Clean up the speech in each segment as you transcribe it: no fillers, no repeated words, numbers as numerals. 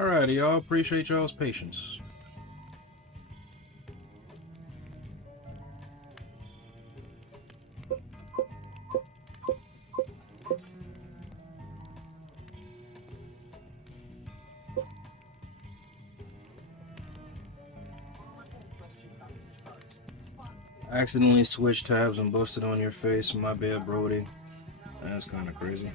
Alrighty, y'all. Appreciate y'all's patience. Accidentally switched tabs and busted on your face. My bad, Brody. That's kind of crazy.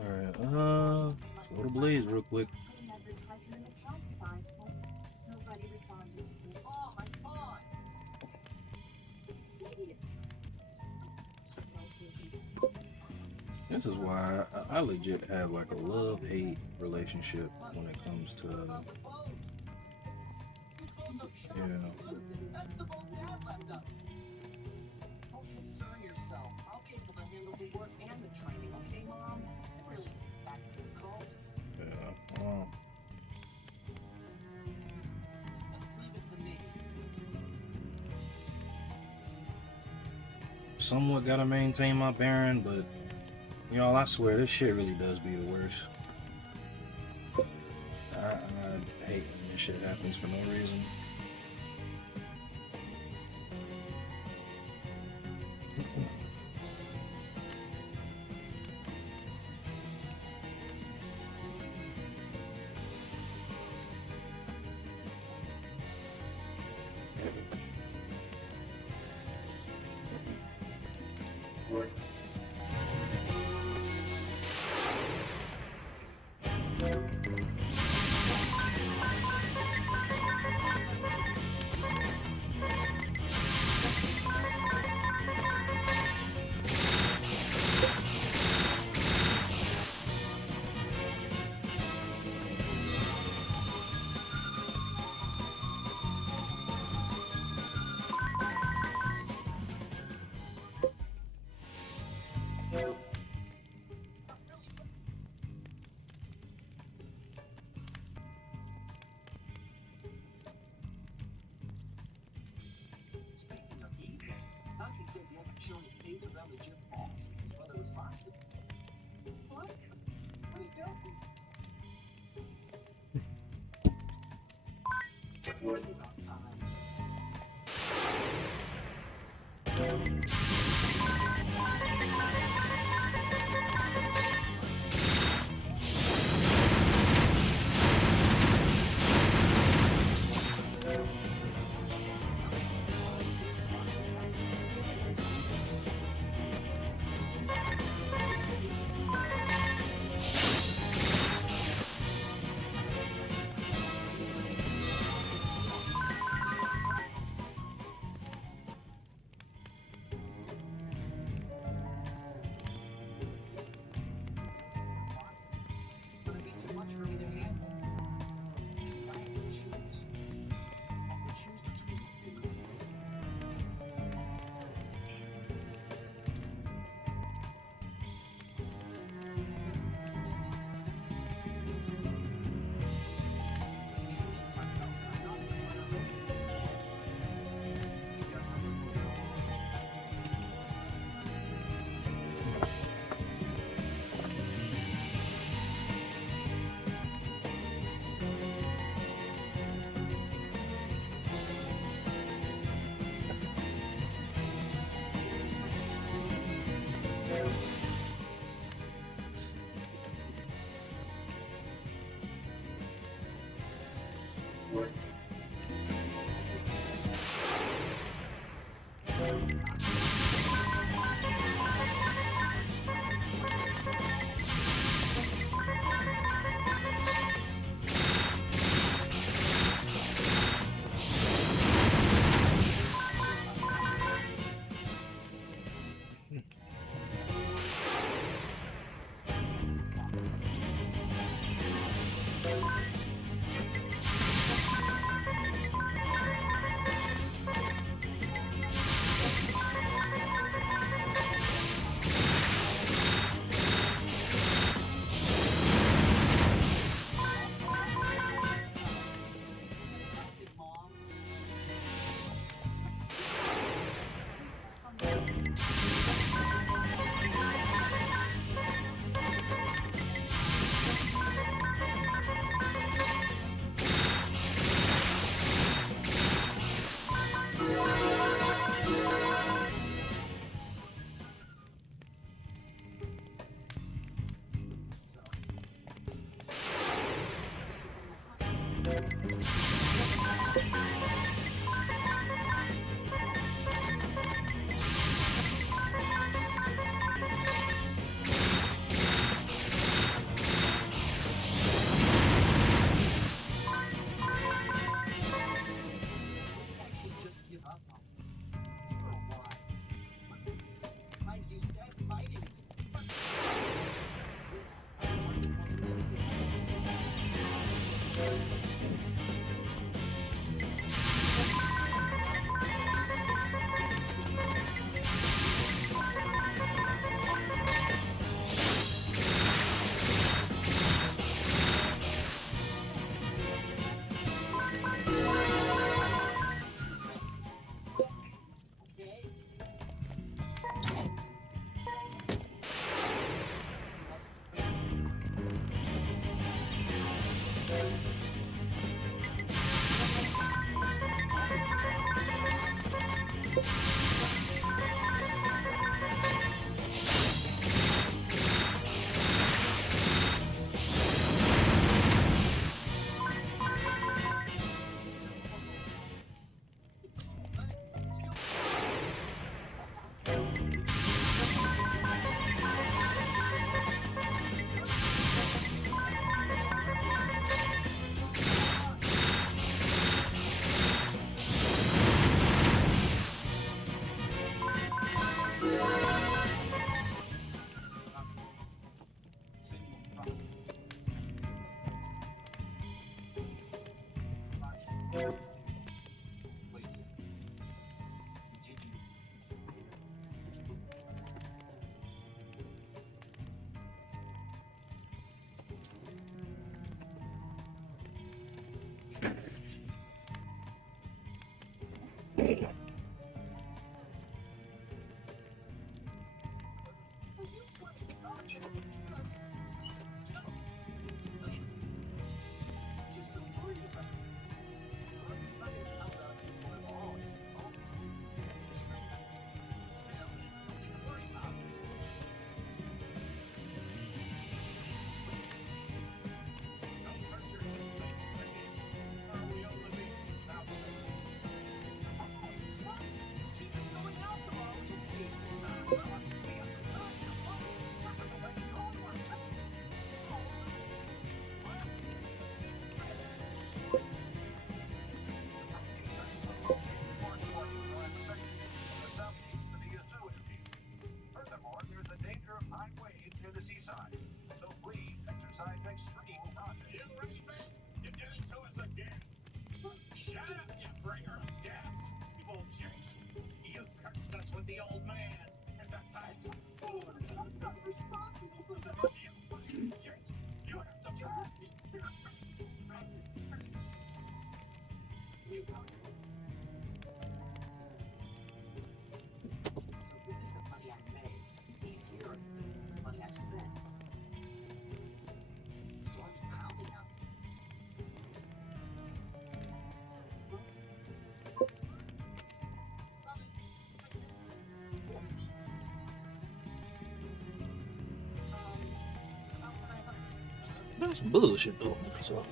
Alright, go to Blaze real quick. This is why I legit have like a love-hate relationship when it comes to, you know. Somewhat gotta maintain my Baron, but y'all, I swear this shit really does be the worst. I hate when this shit happens for no reason. That's bullshit though. So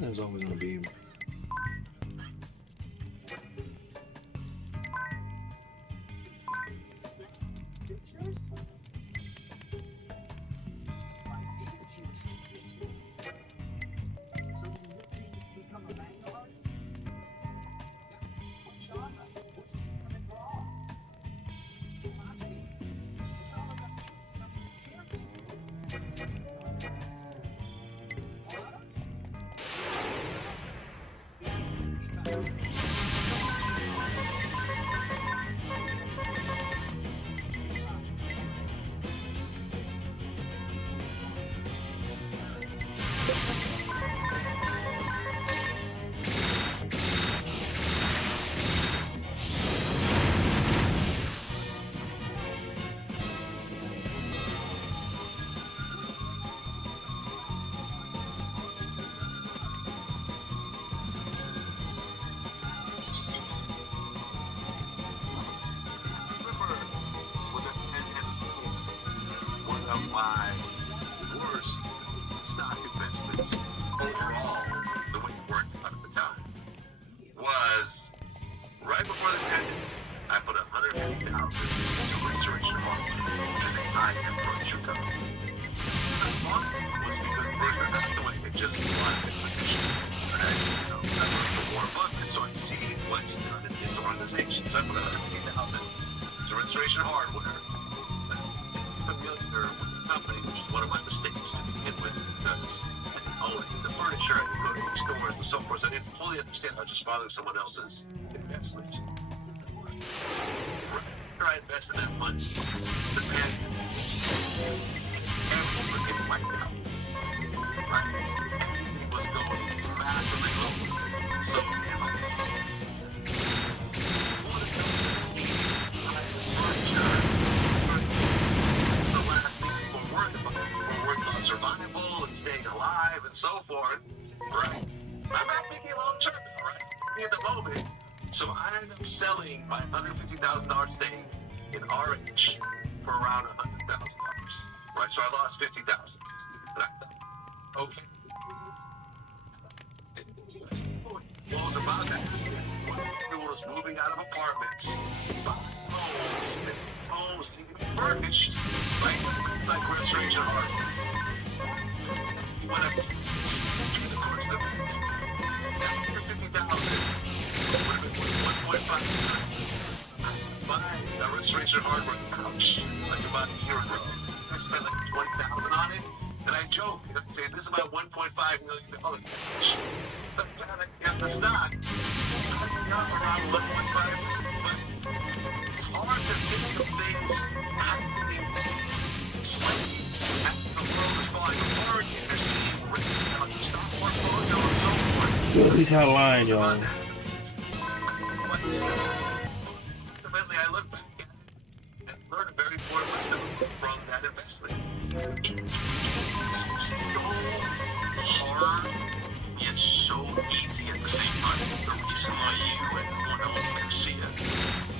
there's always gonna be. My worst stock investments overall, the way it worked out at the time, was right before the pandemic. I put $150,000 into restoration of which is a high approach. ago. Why? Was because Berkshire Hathaway had just bought an acquisition. And, I worked for Warren Buffett, so I see what's done in his organization. So I put $150,000 to Restoration Hardware. I'm familiar with the company, which is one of my mistakes to begin with, because I didn't own the furniture, I didn't go to the stores and so forth. So I didn't fully understand how just following someone else's investment. I invested that money. The man was getting wiped out. Right? He was going massively low. So, it's the last thing we're worried about. We're worried about survival and staying alive and so forth. Right? I'm not thinking long term, right? At the moment. So I ended up selling my $150,000 stake in RH for around $100,000. Right? So I lost $50,000. Okay. What was about to happen was everyone was moving out of apartments, buying homes, and these homes need to be furnished, right? It's like Restoration Hardware. He went up to the $50,000. Would have been 1.5 buying a Restoration Hardware couch like about a year ago. I spent like $20,000 on it, and I joked, I'd say this is about $1.5 million couch. That's how I get the stock. Not around 1.5, but it's hard to think of things happening. After the world is falling apart, and you're seeing stock portfolio and so forth. He's not lying, y'all. Ultimately, I look back at it and learn a very important lesson from that investment. It's so hard, yet so easy at the same time. The reason why you and no one else can see it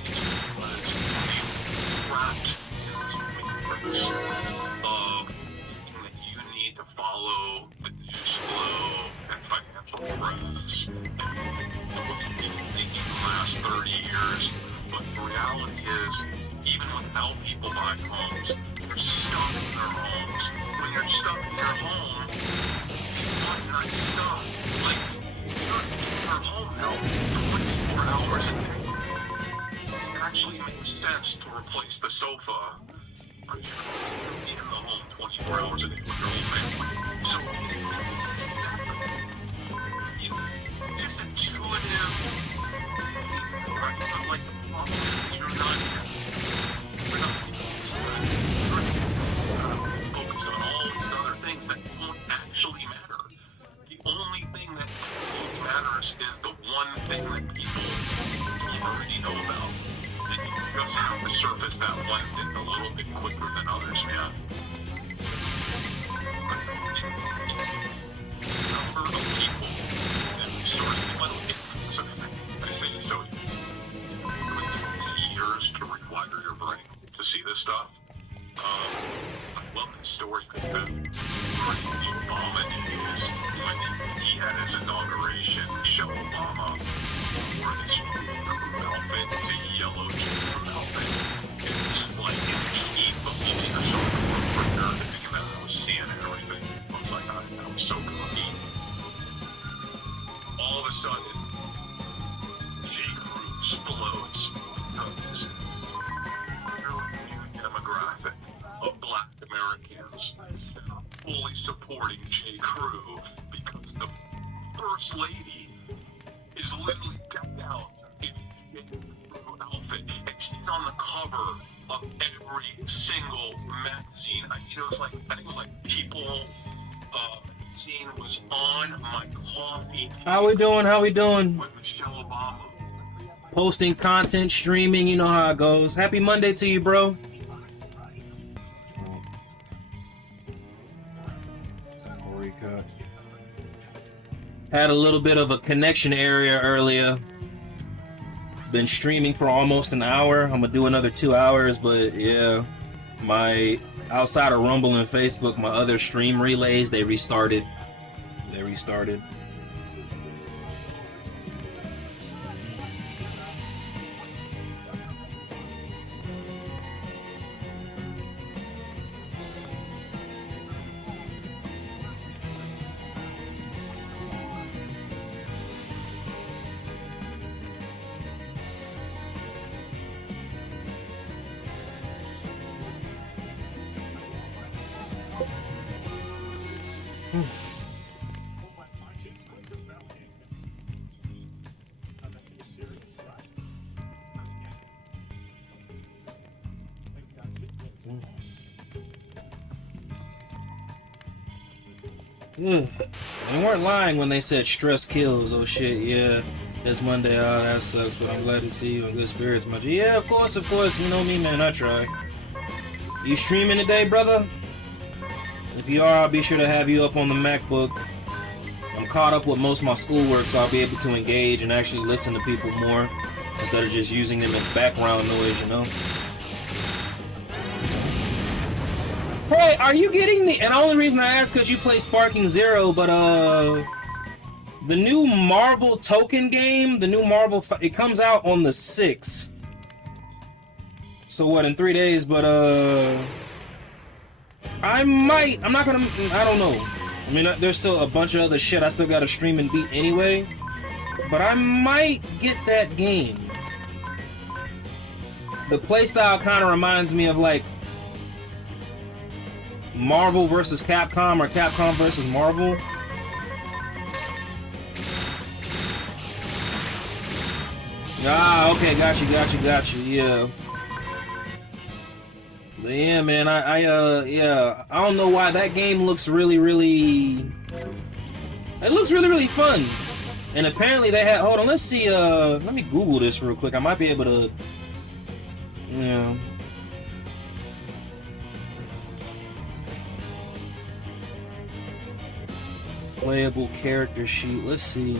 is because you're trapped in this matrix of thinking that you need to follow the news flow and financial press and what you've been thinking the last 30 years. But the reality is, even without people buying homes, they're stuck in their homes. When you're stuck in your home, you want nice stuff. Like, you're in your home now 24 hours a day. It actually makes sense to replace the sofa because you're going to be in the home 24 hours a day with your old family. So, it's just intuitive. Right? But like, the problem is that you're not focused on all these other things that won't actually matter. The only thing that actually matters is the one thing that people don't already know about. And you just have to surface that one thing a little bit quicker than others, man. The number of people that we started, by the way, I say it's so easy. It takes years to rewire your brain to see this stuff. I love this story because back during the Obama days, when he had his inauguration, Michelle Obama wore this crew outfit. It's a yellow crew outfit. And this is like in the heat, but we made her so for her thinking that I was seeing and everything. I was like, that was so cocky. All of a sudden, J. Crew explodes because new demographic of Black Americans that are fully supporting J. Crew because the First Lady is literally decked out in a J. Crew outfit, and she's on the cover of every single magazine. I think it was like People magazine was on my coffee table. How we doing? With Michelle Obama. Posting content, streaming, you know how it goes. Happy Monday to you, bro. Had a little bit of a connection area earlier. Been streaming for almost an hour. I'm gonna do another 2 hours, but yeah, my outside of Rumble and Facebook, my other stream relays, they restarted. They weren't lying when they said stress kills. Oh shit, yeah. This Monday, oh that sucks, but I'm glad to see you in good spirits, my G. Yeah, of course, you know me, man, I try. You streaming today, brother? If you are, I'll be sure to have you up on the MacBook. I'm caught up with most of my schoolwork, so I'll be able to engage and actually listen to people more instead of just using them as background noise, you know? Hey, are you getting the... And the only reason I ask because you play Sparking Zero, but the new Marvel token game, the new Marvel... It comes out on the 6th. So what, in 3 days, but I might... I'm not gonna... I don't know. I mean, there's still a bunch of other shit I still gotta stream and beat anyway. But I might get that game. The playstyle kind of reminds me of, like, Marvel versus Capcom or Capcom versus Marvel. Ah, okay, got you, yeah. But yeah, man, yeah, I don't know why that game looks really it looks really fun. And apparently they had, hold on, let's see, let me Google this real quick. I might be able to, yeah. Playable character sheet. Let's see. It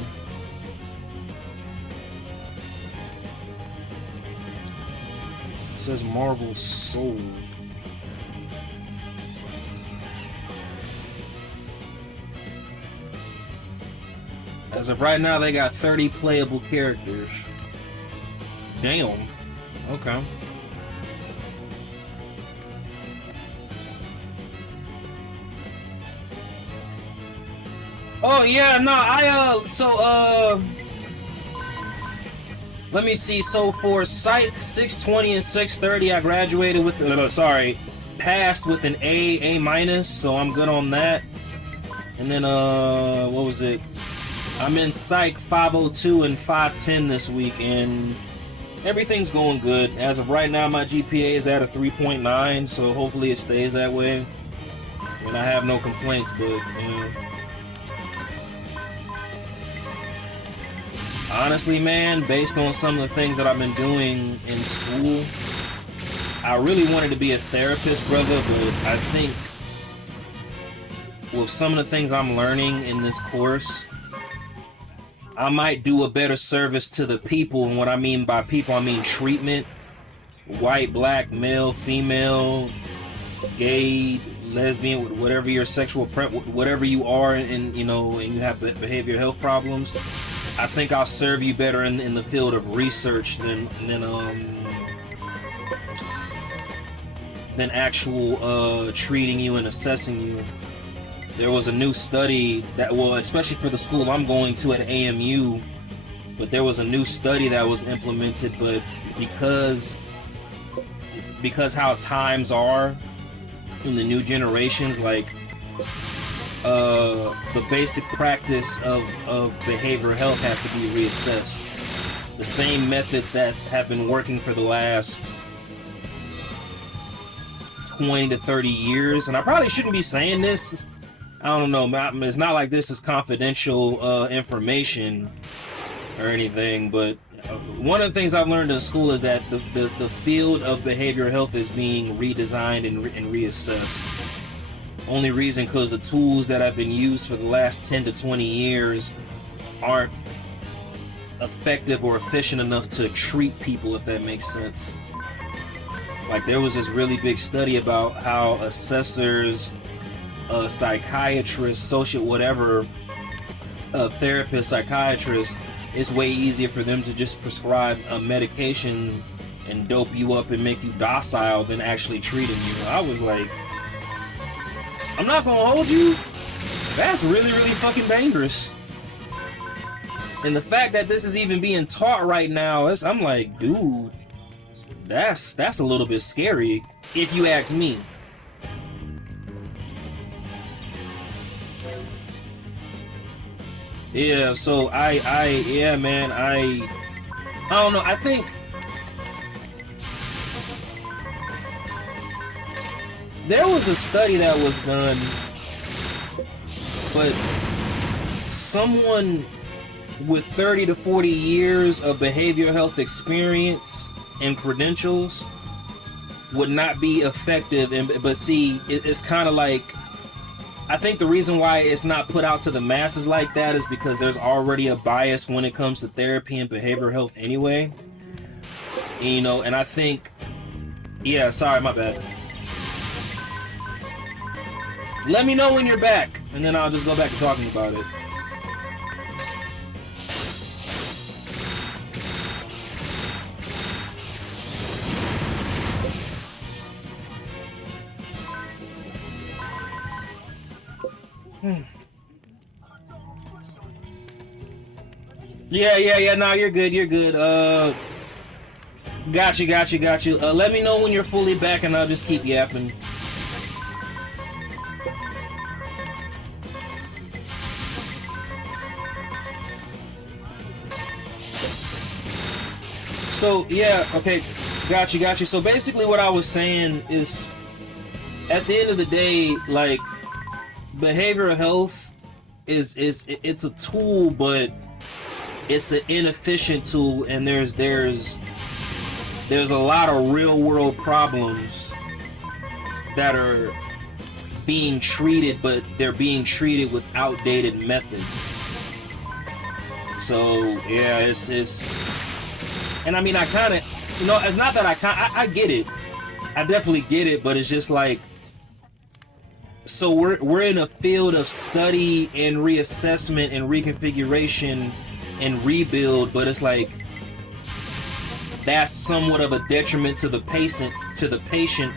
says Marvel Soul. As of right now, they got 30 playable characters. Damn. Okay. Oh yeah, no, let me see. So for Psych 620 and 630, I graduated with, passed with an A-, so I'm good on that. And then, what was it? I'm in Psych 502 and 510 this week, and everything's going good. As of right now, my GPA is at a 3.9, so hopefully it stays that way. And I have no complaints, but, you know. Honestly, man, based on some of the things that I've been doing in school, I really wanted to be a therapist, brother, but I think with some of the things I'm learning in this course, I might do a better service to the people. And what I mean by people, I mean treatment. White, black, male, female, gay, lesbian, whatever your sexual whatever you are, and you know, and you have behavioral health problems. I think I'll serve you better in the field of research than actual treating you and assessing you. There was a new study that, well, especially for the school I'm going to at AMU, but there was a new study that was implemented, but because how times are in the new generations, like the basic practice of behavioral health has to be reassessed. The same methods that have been working for the last 20 to 30 years, and I probably shouldn't be saying this, I don't know, it's not like this is confidential information or anything, but one of the things I've learned in school is that the field of behavioral health is being redesigned and reassessed. Only reason because the tools that have been used for the last 10 to 20 years aren't effective or efficient enough to treat people, if that makes sense. Like, there was this really big study about how assessors, psychiatrists, social whatever, therapists, psychiatrists, it's way easier for them to just prescribe a medication and dope you up and make you docile than actually treating you. I was like, I'm not gonna hold you, that's really fucking dangerous. And the fact that this is even being taught right now, I'm like, dude, that's a little bit scary, if you ask me. Yeah, so yeah, man, I don't know. I think there was a study that was done, but someone with 30 to 40 years of behavioral health experience and credentials would not be effective. But see, it's kind of like, I think the reason why it's not put out to the masses like that is because there's already a bias when it comes to therapy and behavioral health anyway. You know, and I think, yeah, sorry, my bad. Let me know when you're back, and then I'll just go back to talking about it. Yeah. No, you're good. Got you. Let me know when you're fully back, and I'll just keep yapping. So yeah, okay, got you. So basically, what I was saying is, at the end of the day, like, behavioral health it's a tool, but it's an inefficient tool, and there's a lot of real world problems that are being treated, but they're being treated with outdated methods. So yeah, it's and I mean, I kind of, you know, it's not that I get it, I definitely get it, but it's just like, so we're in a field of study and reassessment and reconfiguration and rebuild, but it's like, that's somewhat of a detriment to the patient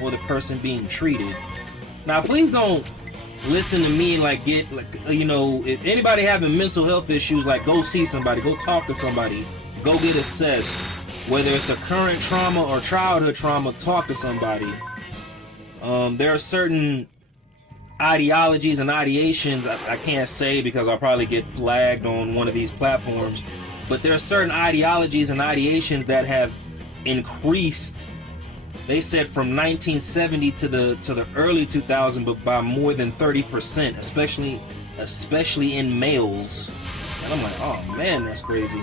or the person being treated. Now, please don't listen to me like, get like, you know, if anybody having mental health issues, like, go see somebody, go talk to somebody, go get assessed. Whether it's a current trauma or childhood trauma, talk to somebody. There are certain ideologies and ideations, I can't say because I'll probably get flagged on one of these platforms, but there are certain ideologies and ideations that have increased, they said, from 1970 to the early 2000s, but by more than 30%, especially in males. And I'm like, oh man, that's crazy.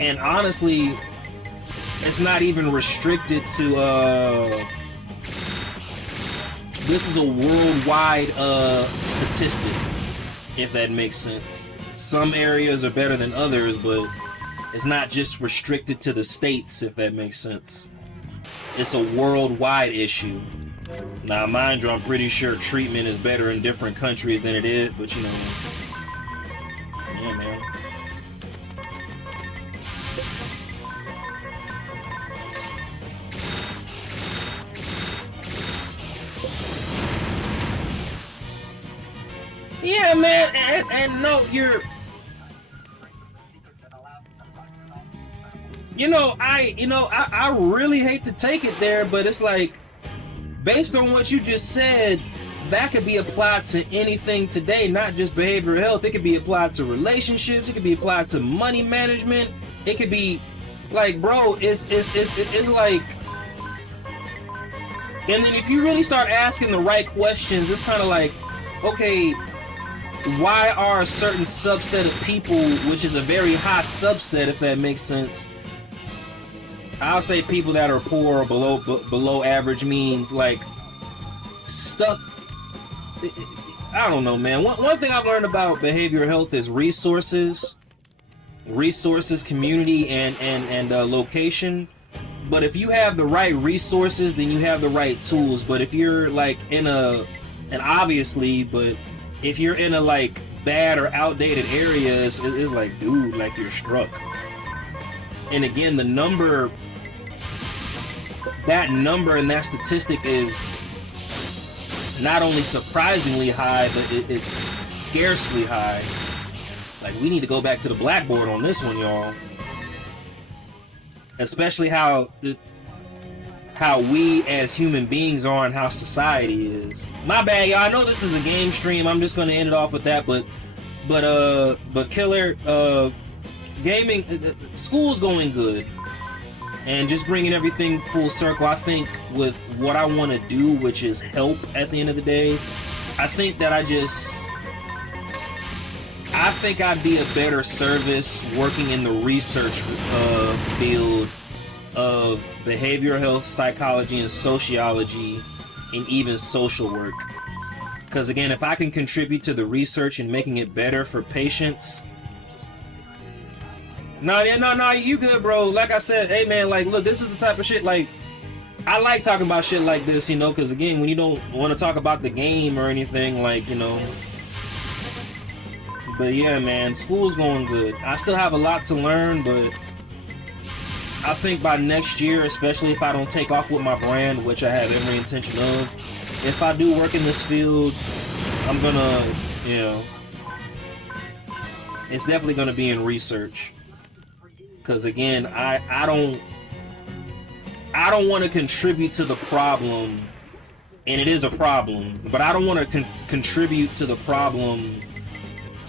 And honestly, it's not even restricted to this is a worldwide statistic, if that makes sense. Some areas are better than others, but it's not just restricted to the states, if that makes sense. It's a worldwide issue. Now, mind you, I'm pretty sure treatment is better in different countries than it is, but you know, yeah, man. Yeah, man, and no, you're, I really hate to take it there, but it's like, based on what you just said, that could be applied to anything today, not just behavioral health. It could be applied to relationships. It could be applied to money management. It could be, like, bro, it's like, and then if you really start asking the right questions, it's kind of like, okay, why are a certain subset of people, which is a very high subset, if that makes sense, I'll say people that are poor or below average means, like, stuck. I don't know, man. One thing I've learned about behavioral health is resources, community, and location. But if you have the right resources, then you have the right tools. But if you're like and obviously, but if you're in a like bad or outdated areas, it's like, dude, like, you're struck. And again, that number and that statistic is not only surprisingly high, but it's scarcely high. Like, we need to go back to the blackboard on this one, y'all. Especially how how we as human beings are and how society is. My bad, y'all. I know this is a game stream. I'm just gonna end it off with that, but Killer, gaming, school's going good, and just bringing everything full circle. I think with what I want to do, which is help at the end of the day, I think that I think I'd be a better service working in the research field of behavioral health, psychology, and sociology, and even social work. Because again, if I can contribute to the research and making it better for patients. No, you good, bro. Like I said, hey man, like, look, this is the type of shit, like, I like talking about shit like this, you know, because again, when you don't want to talk about the game or anything, like, you know. But yeah, man, school's going good. I still have a lot to learn, but I think by next year, especially if I don't take off with my brand, which I have every intention of, if I do work in this field, I'm gonna, you know, it's definitely gonna be in research. Because again, I don't want to contribute to the problem, and it is a problem, but I don't want to contribute to the problem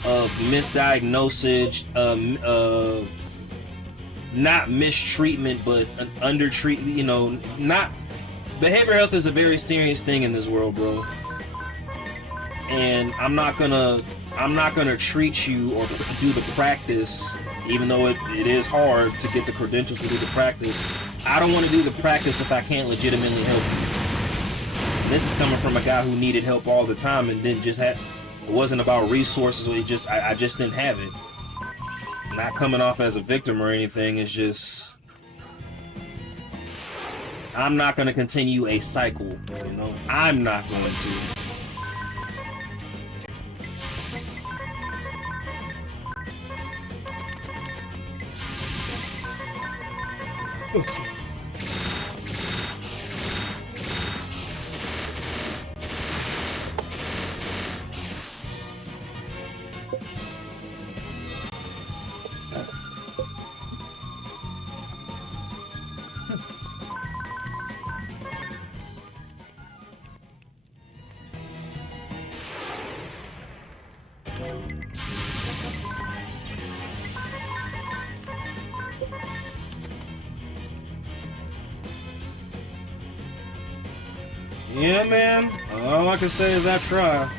of misdiagnosis, not mistreatment, but undertreatment. You know, not behavioral health is a very serious thing in this world, bro. And I'm not gonna treat you or do the practice, even though it is hard to get the credentials to do the practice. I don't want to do the practice if I can't legitimately help you. And this is coming from a guy who needed help all the time and didn't just have. It wasn't about resources. I just didn't have it. Not coming off as a victim or anything. It's just I'm not going to continue a cycle. You know, I'm not going to. Yeah, man. All I can say is I try.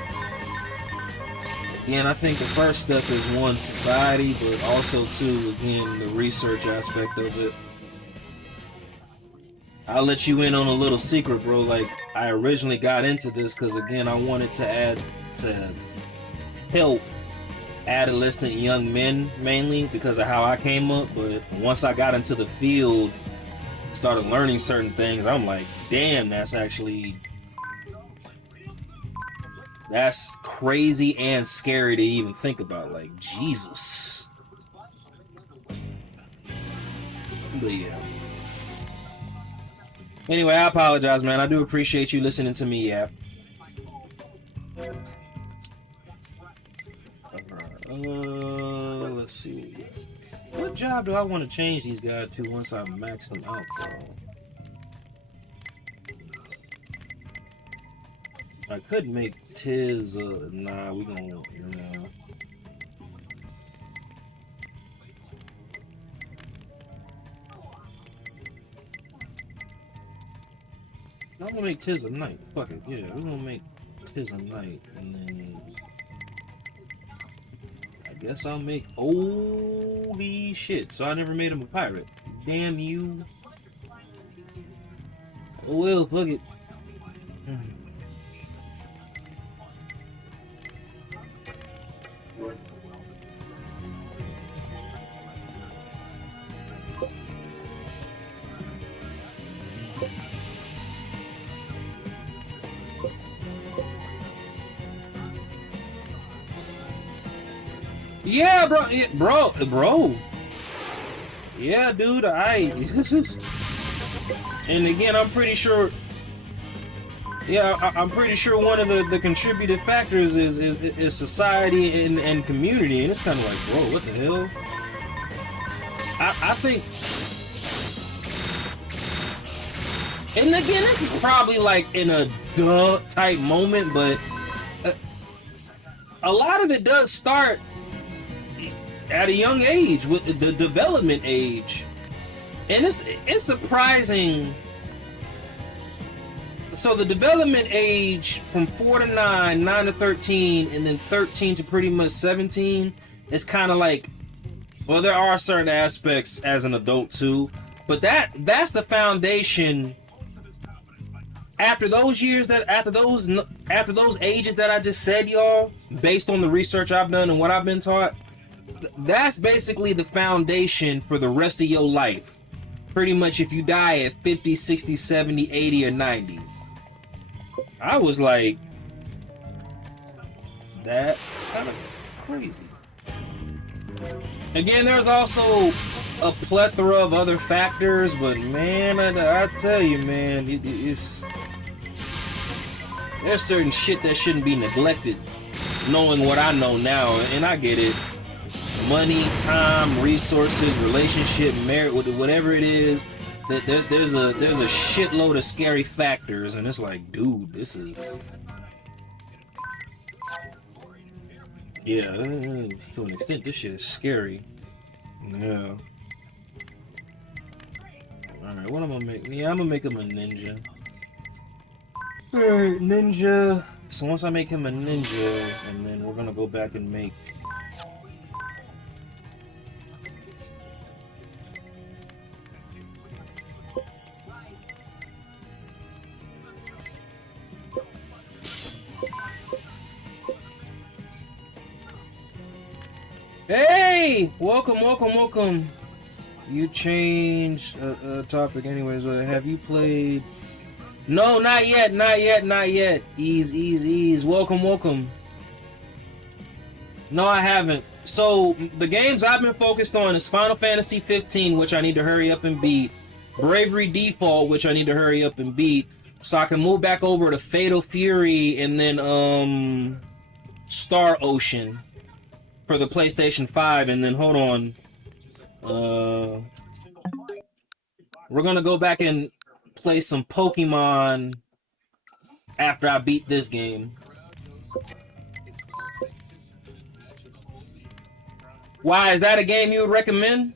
Again, I think the first step is one, society, but also two, again, the research aspect of it. I'll let you in on a little secret, bro. Like, I originally got into this because, again, I wanted to help adolescent young men, mainly because of how I came up. But once I got into the field, started learning certain things, I'm like, damn, that's crazy and scary to even think about. Like, Jesus. But yeah. Anyway, I apologize, man. I do appreciate you listening to me, yeah. Let's see what we got. What job do I want to change these guys to once I max them out, bro? I could make Tiz, nah, we gonna, nah. I'm gonna make Tiz a knight. Fuck it, yeah, we're gonna make Tiz a knight, and then I guess I'll make, holy shit, so I never made him a pirate. Damn you. Oh well, fuck it. Yeah, bro, yeah, bro. Yeah, dude, and again, I'm pretty sure. Yeah, I'm pretty sure one of the contributive factors is society and community, and it's kind of like, bro, what the hell? I think And again, this is probably like in a duh type moment, but a lot of it does start at a young age with the development age, and it's surprising. So the development age from 4 to 9, 9 to 13, and then 13 to pretty much 17 is kind of like, well, there are certain aspects as an adult too, but that's the foundation. After those years, after those ages that I just said, y'all, based on the research I've done and what I've been taught, that's basically the foundation for the rest of your life. Pretty much if you die at 50, 60, 70, 80, or 90. I was like, that's kind of crazy. Again, there's also a plethora of other factors, but man, I tell you, man, there's certain shit that shouldn't be neglected. Knowing what I know now, and I get it. Money, time, resources, relationship, merit, whatever it is, there's a shitload of scary factors, and it's like, dude, this is, yeah, to an extent, this shit is scary. Yeah. All right, what am I gonna make? Yeah, I'm gonna make him a ninja. All right, ninja. So once I make him a ninja, and then we're gonna go back and make. Hey! Welcome. You changed topic anyways. Have you played... No, not yet. Ease. Welcome. No, I haven't. So, the games I've been focused on is Final Fantasy 15, which I need to hurry up and beat. Bravery Default, which I need to hurry up and beat. So I can move back over to Fatal Fury and then, Star Ocean for the PlayStation 5, and then hold on. We're gonna go back and play some Pokemon after I beat this game. Why, is that a game you would recommend?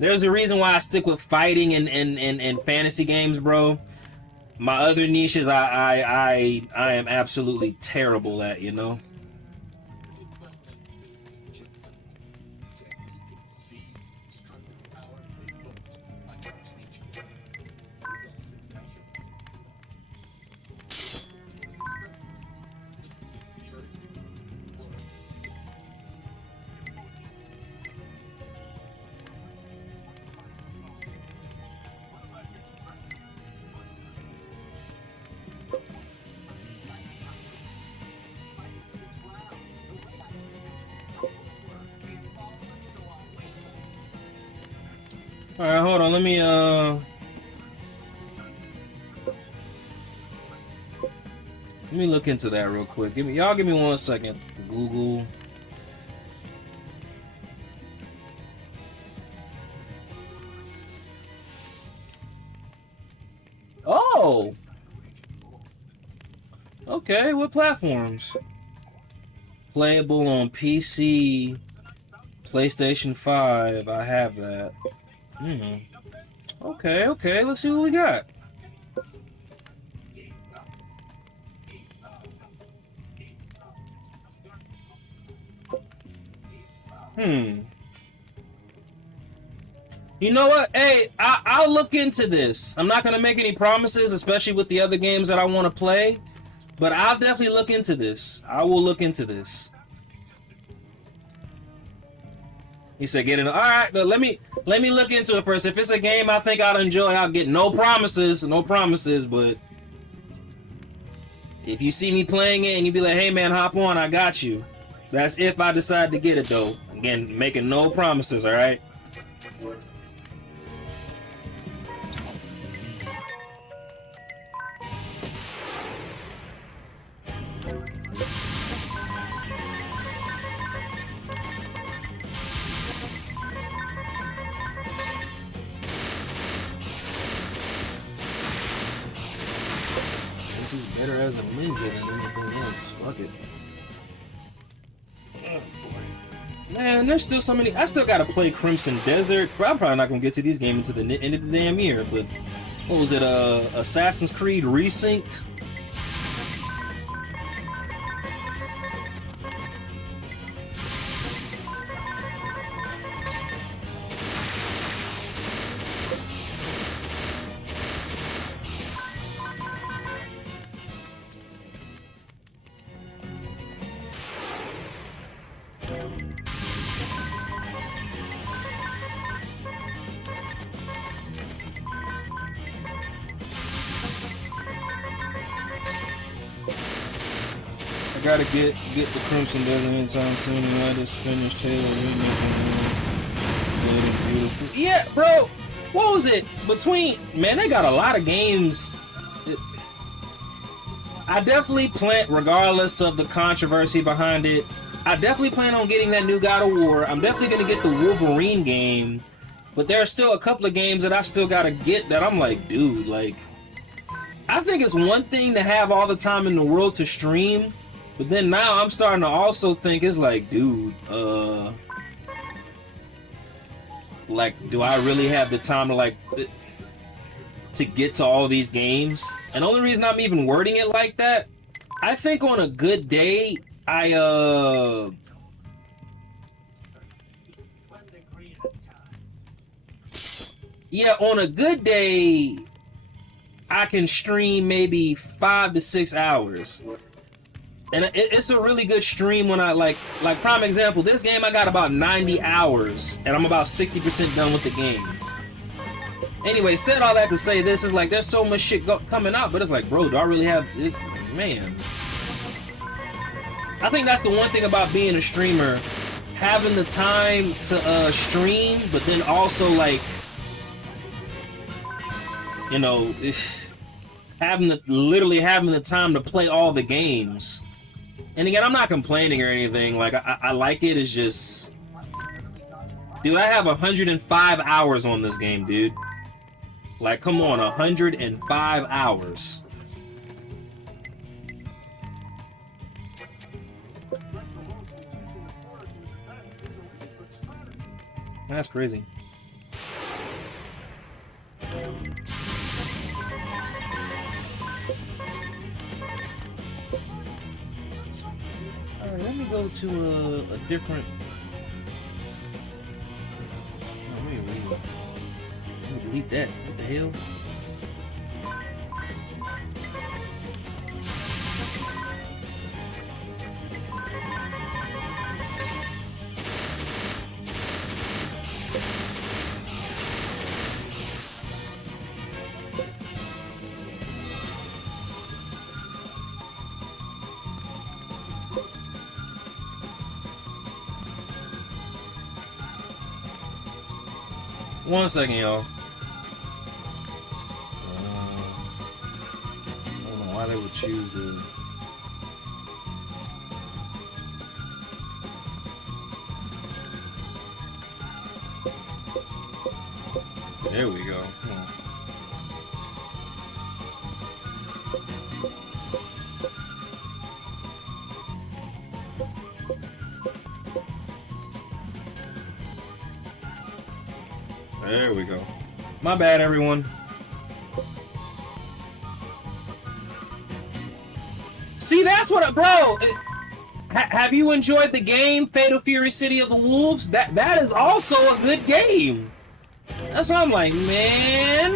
There's a reason why I stick with fighting and fantasy games, bro. My other niches I am absolutely terrible at, you know? Alright, hold on, let me look into that real quick. Give me 1 second. Google. Oh! Okay, what platforms? Playable on PC, PlayStation 5, I have that. Okay, let's see what we got. You know what? Hey, I'll look into this. I'm not gonna make any promises, especially with the other games that I want to play, but I'll definitely look into this. I will look into this. He said, "Get it." All right, but let me look into it first. If it's a game I think I'll enjoy, I'll get no promises. But if you see me playing it and you be like, "Hey man, hop on," I got you. That's if I decide to get it though. Again, making no promises. All right. guess he's better as a ninja than anything else. Fuck it. Oh boy. Man, there's still so many. I still gotta play Crimson Desert. Bro, I'm probably not gonna get to these games until the end of the damn year. But what was it? Assassin's Creed Resynced. I gotta get the Crimson Desert anytime soon, and I just finished Halo Good and beautiful. Yeah, bro. What was it? Man, they got a lot of games. I definitely plan, regardless of the controversy behind it, I definitely plan on getting that new God of War. I'm definitely gonna get the Wolverine game, but there are still a couple of games that I still gotta get that I'm like, dude, like, I think it's one thing to have all the time in the world to stream, but then now I'm starting to also think it's like, dude, like, do I really have the time to get to all these games? And the only reason I'm even wording it like that, I think on a good day, yeah, on a good day, I can stream maybe 5 to 6 hours. And it's a really good stream when I, like prime example, this game I got about 90 hours, and I'm about 60% done with the game. Anyway, said all that to say this is like, there's so much shit coming out, but it's like, bro, do I really have this? Man. I think that's the one thing about being a streamer, having the time to stream, but then also, like, you know, literally having the time to play all the games. And again, I'm not complaining or anything. Like, I like it. It's just, dude, I have 105 hours on this game, dude. Like, come on, 105 hours. That's crazy. Alright, let me go to a different... Oh, wait. Let me delete that. What the hell? One second, y'all. I don't know why they would choose the... There we go. There we go. My bad, everyone. See, that's what, bro. Have you enjoyed the game, Fatal Fury: City of the Wolves? That is also a good game. That's what I'm like, man.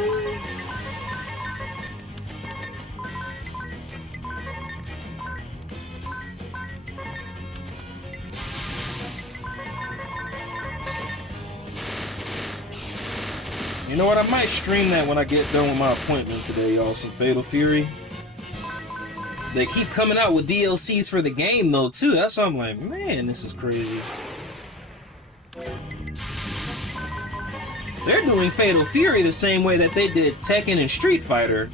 You know what? I might stream that when I get done with my appointment today, y'all. Some Fatal Fury. They keep coming out with DLCs for the game, though, too. That's why I'm like, man, this is crazy. They're doing Fatal Fury the same way that they did Tekken and Street Fighter.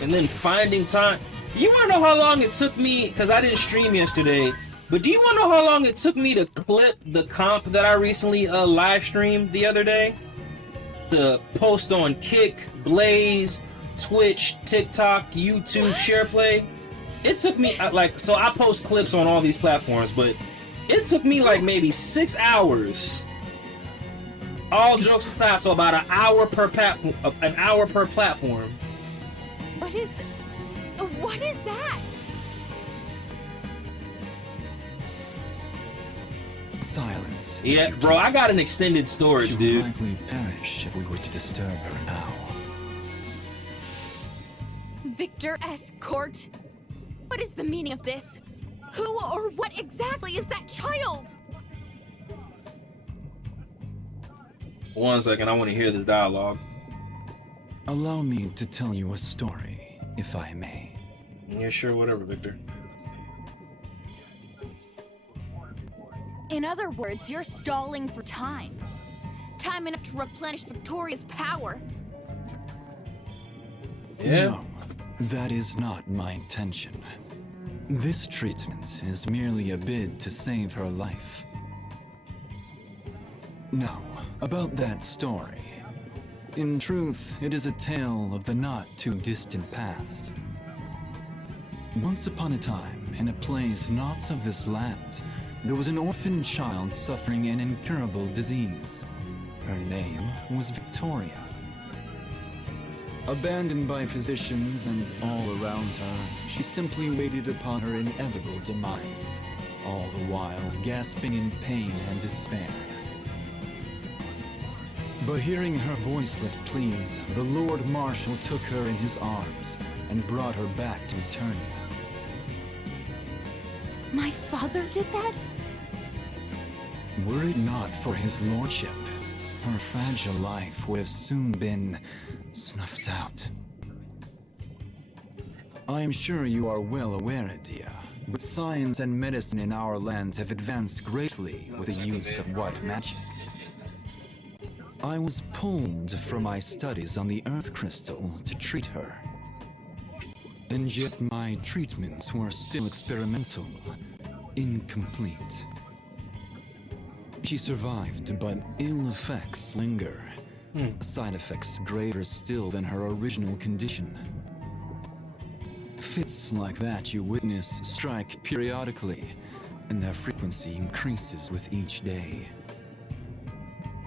And then finding time. You wanna know how long it took me, because I didn't stream yesterday, But do you want to know how long it took me to clip the comp that I recently live streamed the other day? To post on Kick, Blaze, Twitch, TikTok, YouTube, SharePlay. It took me so I post clips on all these platforms, but it took me like maybe 6 hours. All jokes aside, so about an hour per platform. What is that? Silence. Yeah, bro, I got an extended storage, She dude. would likely perish if we were to disturb her now. Victor S. Court? What is the meaning of this? Who or what exactly is that child? 1 second, I want to hear the dialogue. Allow me to tell you a story, if I may. Yeah, sure, whatever, Victor. In other words, you're stalling for time. Time enough to replenish Victoria's power. Yeah. No, that is not my intention. This treatment is merely a bid to save her life. Now, about that story. In truth, it is a tale of the not-too-distant past. Once upon a time, in a place not of this land, there was an orphan child suffering an incurable disease. Her name was Victoria. Abandoned by physicians and all around her, she simply waited upon her inevitable demise, all the while gasping in pain and despair. But hearing her voiceless pleas, the Lord Marshal took her in his arms and brought her back to Eternia. My father did that? Were it not for his lordship, her fragile life would have soon been snuffed out. I am sure you are well aware, Adia, but science and medicine in our lands have advanced greatly with the use of white magic. I was pulled from my studies on the Earth Crystal to treat her. And yet my treatments were still experimental, incomplete. She survived, but ill effects linger. Side effects graver still than her original condition. Fits like that you witness strike periodically, and their frequency increases with each day.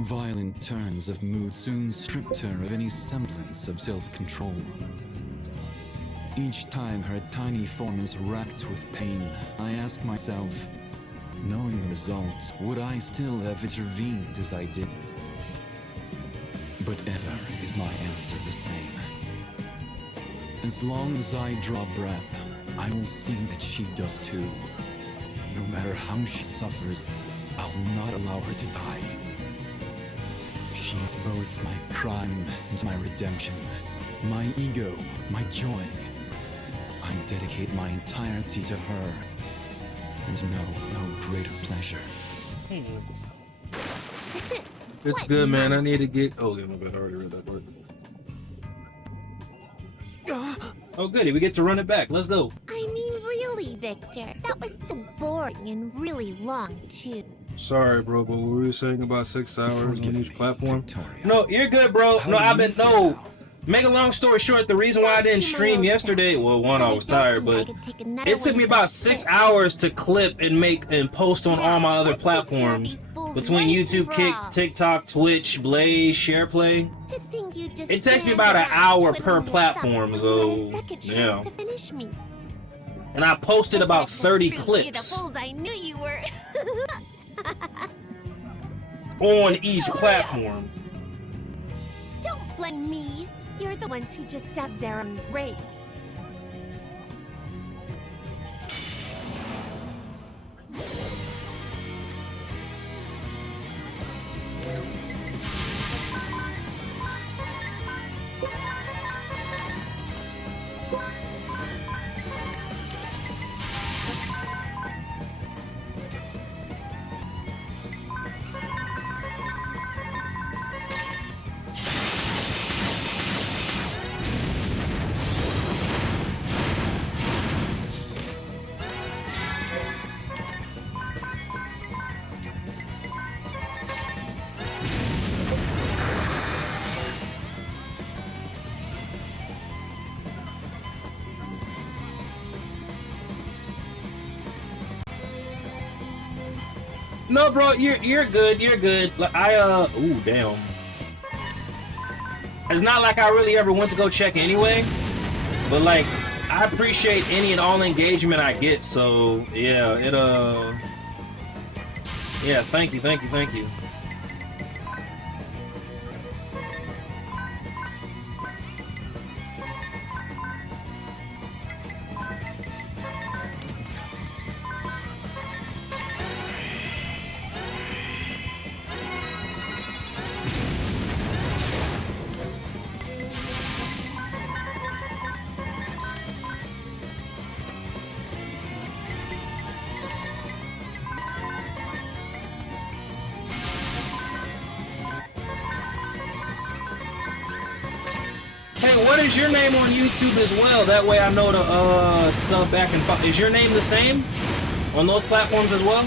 Violent turns of mood soon stripped her of any semblance of self-control. Each time her tiny form is racked with pain, I ask myself, knowing the result, would I still have intervened as I did? But ever is my answer the same. As long as I draw breath, I will see that she does too. No matter how she suffers, I'll not allow her to die. She is both my crime and my redemption, my ego, my joy. I dedicate my entirety to her, and know no greater pleasure. It's good, man. I need to get. Oh, yeah, my bad. I already read that part. Oh, goody. We get to run it back. Let's go. I mean, really, Victor. That was so boring and really long, too. Sorry, bro, but what were you saying about 6 hours Forgive on each me, platform? Victoria. No, you're good, bro. How No, do I've you been feel no. now? Make a long story short, the reason why I didn't stream yesterday, well, one, I was tired, but it took me about 6 hours to clip and make and post on all my other platforms. Between YouTube, Kick, TikTok, Twitch, Blaze, SharePlay. It takes me about an hour per platform, so yeah. And I posted about 30 clips I knew you were. on each platform. Don't blame me. You're the ones who just dug their own graves. No, bro, you're good. You're good. Like ooh, damn. It's not like I really ever went to go check anyway, but like I appreciate any and all engagement I get. So yeah, yeah. Thank you. Hey, what is your name on YouTube as well? That way I know to sub back and is your name the same on those platforms as well?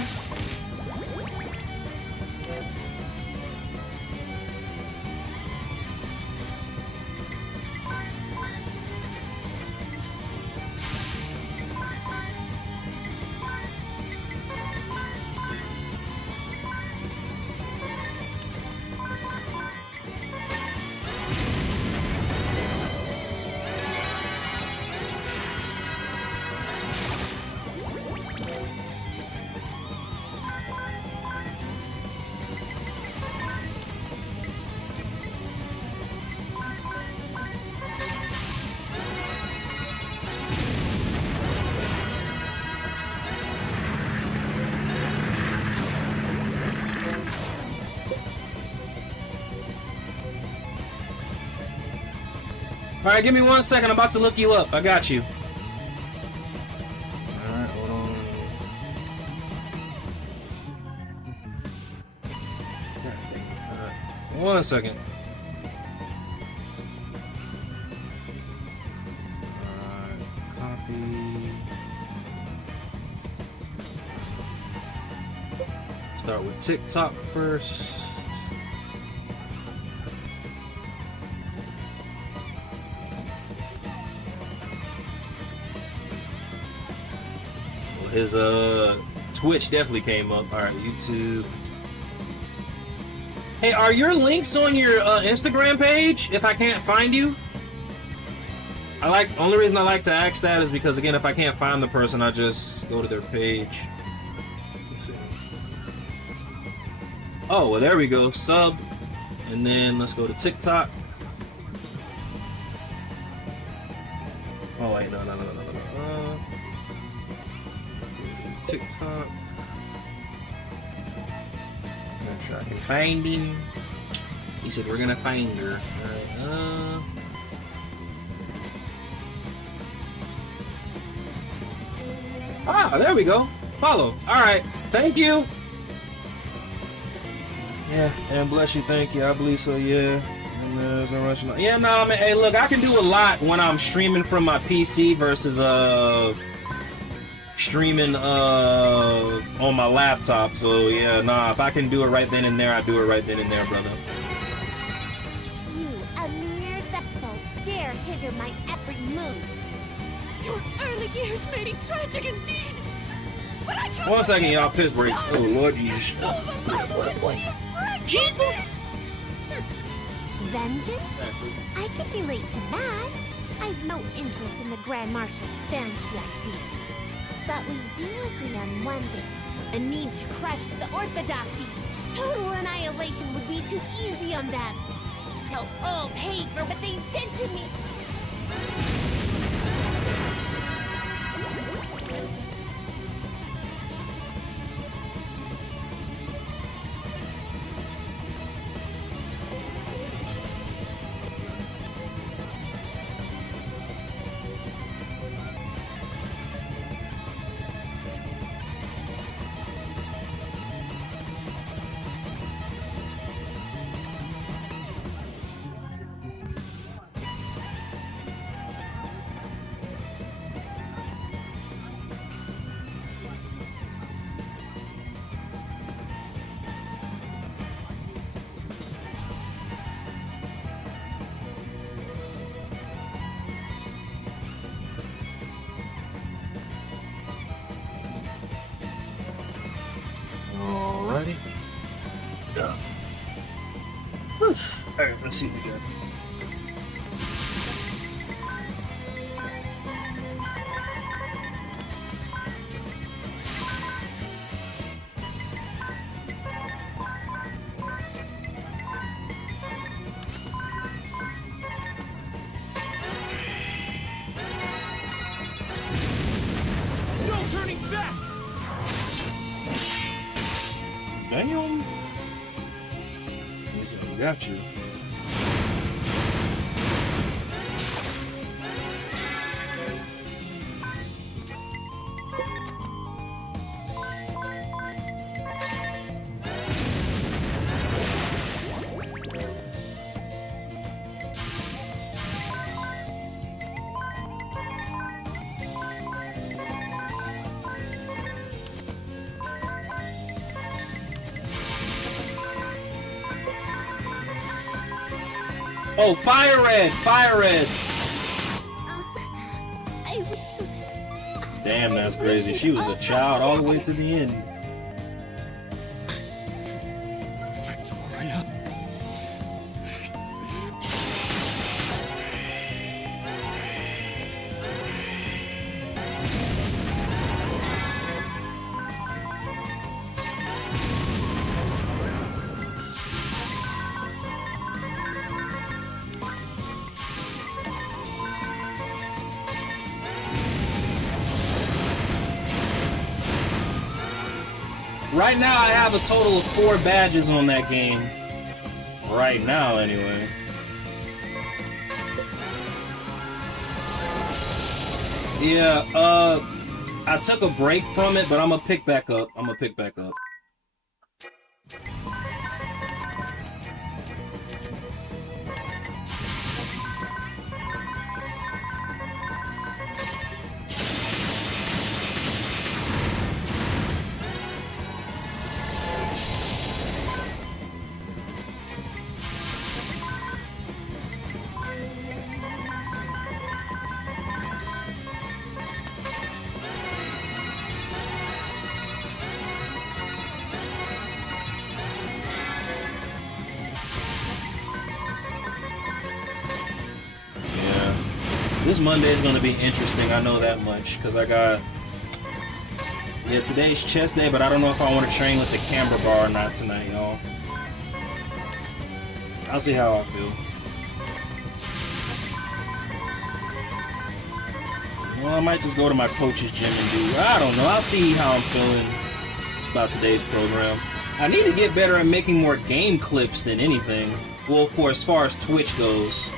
Alright, give me 1 second. I'm about to look you up. I got you. Alright, hold on. Alright, 1 second. Alright, copy. Start with TikTok first. His Twitch definitely came up. All right, YouTube. Hey, are your links on your Instagram page if I can't find you? Only reason I like to ask that is because, again, if I can't find the person, I just go to their page. Oh, well, there we go. Sub. And then let's go to TikTok. Oh, wait, no. TikTok. Make sure I can find him. He said we're gonna find her. Alright, there we go. Follow. Alright. Thank you. Yeah, and bless you, thank you. I believe so, yeah. And there's no rushing. Yeah, no, man, hey, look, I can do a lot when I'm streaming from my PC versus streaming on my laptop. So yeah, nah, if I can do it right then and there, I do it right then and there, brother. You, a mere vestal, dare hinder my every move. Your early years may be tragic indeed. But I can't 1 second, y'all. Piss break. Oh Lord Jesus. Jesus! Vengeance? I could relate to that. I've no interest in the Grand Marshal's fancy ideas. But we do agree on one thing. The need to crush the orthodoxy. Total annihilation would be too easy on them. They'll all pay for what they did to me. already? Yeah. Alright, let's see what we got. No turning back! Damn. We got you. Oh, Fire Red! Fire Red! I wish you... Damn, that's crazy. She was a child all the way to the end. Victoria. Right now, I have a total of 4 badges on that game. Right now, anyway. Yeah, I took a break from it, but I'm gonna pick back up. This Monday is going to be interesting, I know that much, because I got... Yeah, today's chest day, but I don't know if I want to train with the camera bar or not tonight, y'all. I'll see how I feel. Well, I might just go to my coach's gym and do... I don't know, I'll see how I'm feeling about today's program. I need to get better at making more game clips than anything. Well, of course, as far as Twitch goes.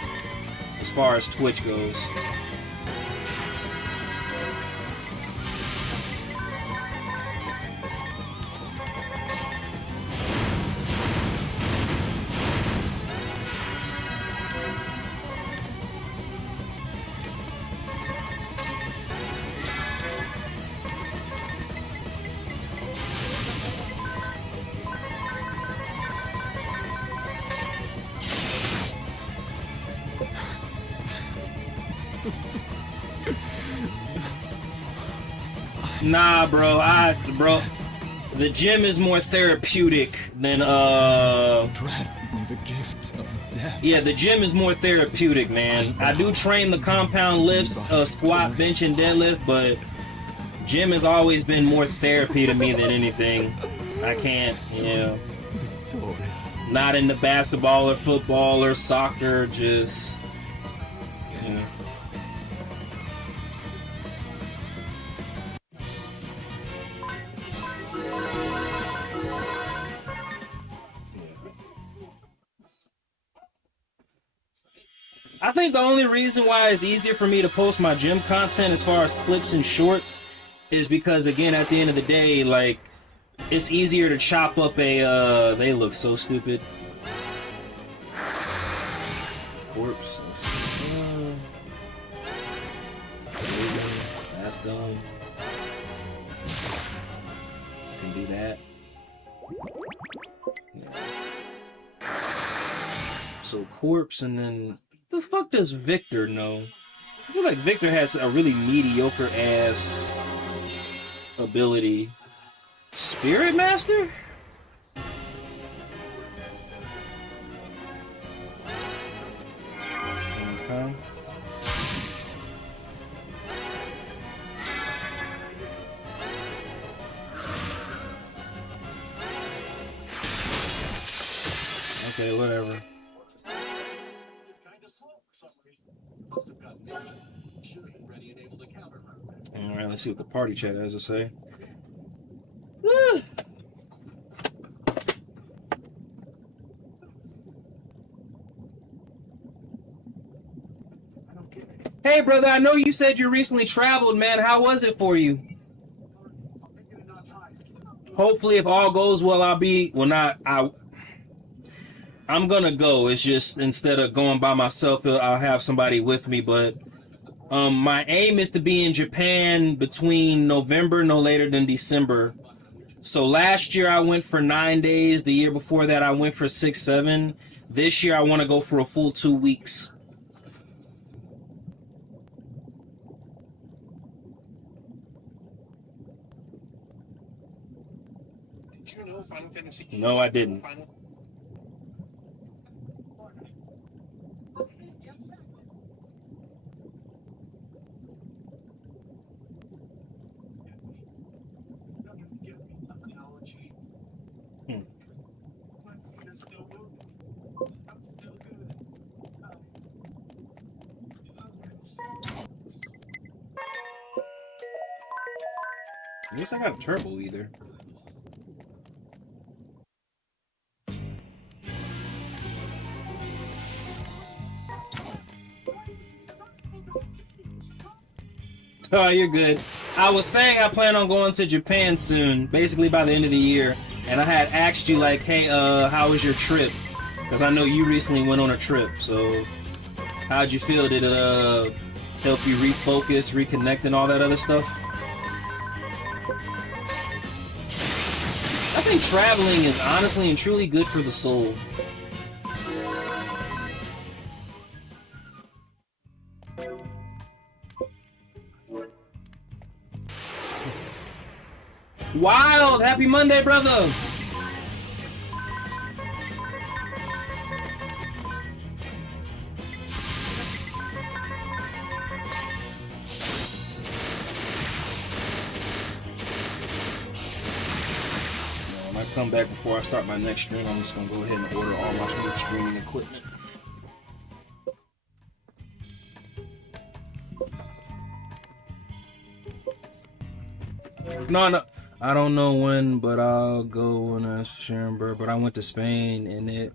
Nah, bro, the gym is more therapeutic than Grant me the gift of death. yeah, the gym is more therapeutic, man. I do train the compound lifts, squat, bench, and deadlift, but gym has always been more therapy to me than anything. I can't, not into basketball or football or soccer, just, you know. I think the only reason why it's easier for me to post my gym content as far as clips and shorts is because, again, at the end of the day, like, it's easier to chop up a, they look so stupid. Corpse. That's done. Can do that. Yeah. So corpse, and then the fuck does Victor know? I feel like Victor has a really mediocre ass ability. Spirit Master? Okay, whatever. It's kind of slow for some reason. Must have gotten busy. Should have been ready and able to counter right away. All right, let's see what the party chat has to say. Woo! Hey, brother, I know you said you recently traveled, man. How was it for you? Hopefully, if all goes well, I'm gonna go. It's just instead of going by myself, I'll have somebody with me. But my aim is to be in Japan between November, no later than December. So last year I went for 9 days. The year before that I went for 6, 7. This year I want to go for a full 2 weeks. Did you know Final Fantasy? No, I didn't. At least I got a turbo either. Oh, you're good. I was saying I plan on going to Japan soon, basically by the end of the year. And I had asked you like, hey, how was your trip? Because I know you recently went on a trip. So how'd you feel? Did it help you refocus, reconnect, and all that other stuff? I think traveling is honestly and truly good for the soul. Wild! Happy Monday, brother! When I come back before I start my next stream, I'm just gonna go ahead and order all my new streaming equipment. No. I don't know when, but I'll go when I remember. But I went to Spain, and it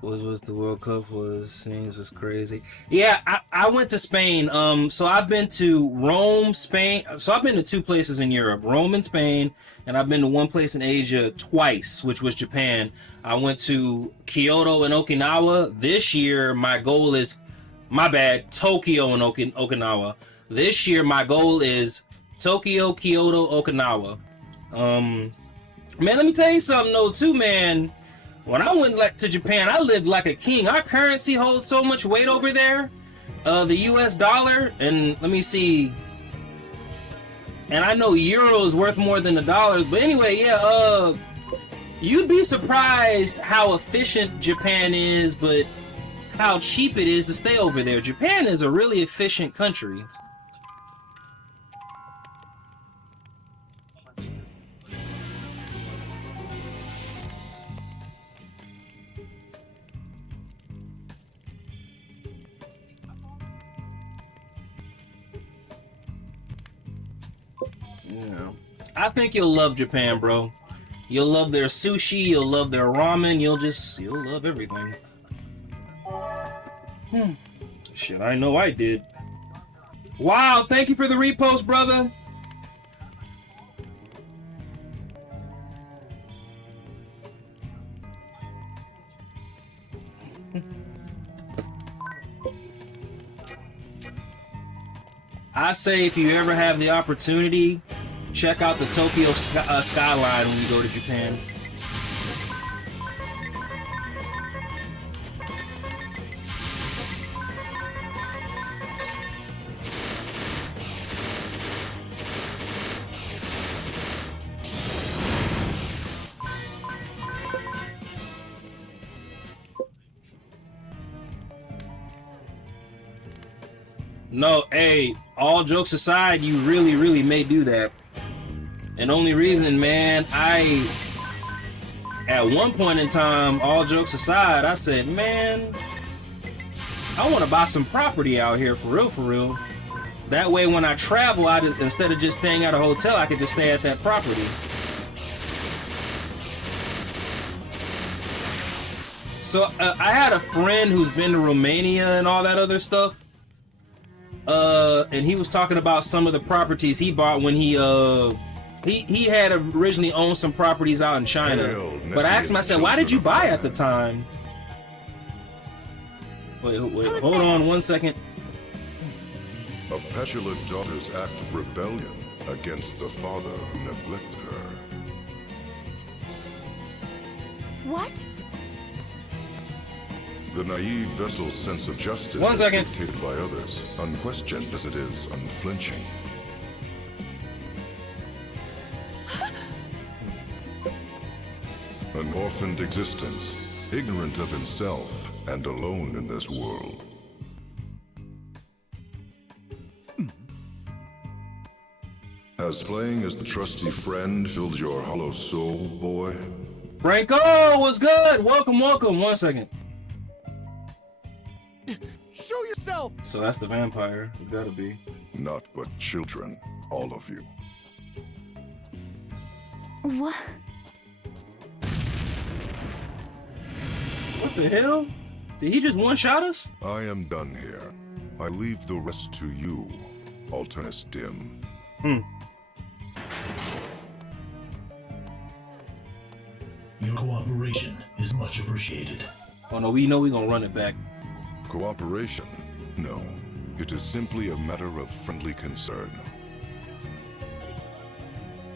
was the World Cup was crazy. Yeah, I went to Spain. So I've been to Rome, Spain. So I've been to 2 places in Europe, Rome and Spain, and I've been to 1 place in Asia twice, which was Japan. I went to Kyoto and Okinawa. This year, my goal is, Tokyo and Okinawa. This year, my goal is Tokyo, Kyoto, Okinawa. Man, let me tell you something though too, man. When I went to Japan, I lived like a king. Our currency holds so much weight over there. The US dollar, and let me see. And I know euro is worth more than the dollars, but anyway, yeah, you'd be surprised how efficient Japan is, but how cheap it is to stay over there. Japan is a really efficient country. Yeah. I think you'll love Japan, bro. You'll love their sushi, you'll love their ramen, you'll love everything. Shit, I know I did. Wow, thank you for the repost, brother. I say if you ever have the opportunity, check out the Tokyo skyline when you go to Japan. No, hey, all jokes aside, you really, really may do that. And only reason, man, at one point in time, all jokes aside, I said, man, I want to buy some property out here for real, for real. That way when I travel, instead of just staying at a hotel, I could just stay at that property. So I had a friend who's been to Romania and all that other stuff. And he was talking about some of the properties he bought when he had originally owned some properties out in China. But I asked him, I said, why did you buy at the time? Wait, hold on 1 second. A petulant daughter's act of rebellion against the father who neglected her. What? The naive vessel's sense of justice 1 is second. dictated by others, unquestioned as it is unflinching. An orphaned existence, ignorant of himself and alone in this world. Has playing as the trusty friend filled your hollow soul, boy? Franco, what's good? Welcome, welcome. 1 second. Show yourself! So that's the vampire. It gotta be. Not but children, all of you. What? What the hell? Did he just one-shot us? I am done here. I leave the rest to you, Alternus Dim. Your cooperation is much appreciated. Oh no, we know we're gonna run it back. Cooperation? No. It is simply a matter of friendly concern.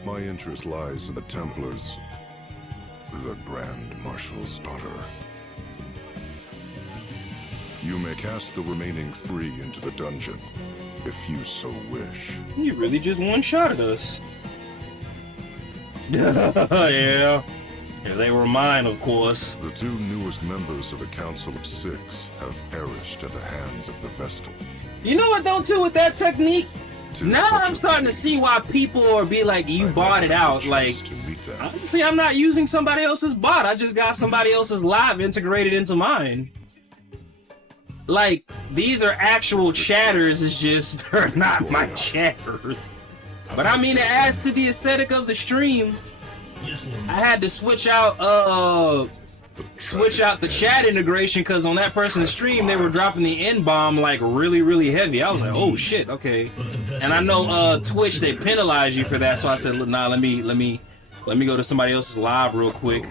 My interest lies in the Templars, the Grand Marshal's daughter. You may cast the remaining 3 into the dungeon, if you so wish. You really just one-shotted us. Yeah. Yeah, they were mine, of course. The 2 newest members of the Council of 6 have perished at the hands of the Vestal. You know what, though, too, with that technique? 'Tis Now such I'm a starting to pity see why people are be like, you I bought it never had out. the Like, chance to meet them. honestly, I'm not using somebody else's bot. I just got somebody else's live integrated into mine. Like, these are actual chatters, it's just, they're not my chatters. But I mean, it adds to the aesthetic of the stream. Yes, Lord. I had to switch out the chat integration because on that person's stream they were dropping the N-bomb like really heavy. I was like, oh shit, okay. And I know Twitch, they penalize you for that, so I said, nah, let me go to somebody else's live real quick.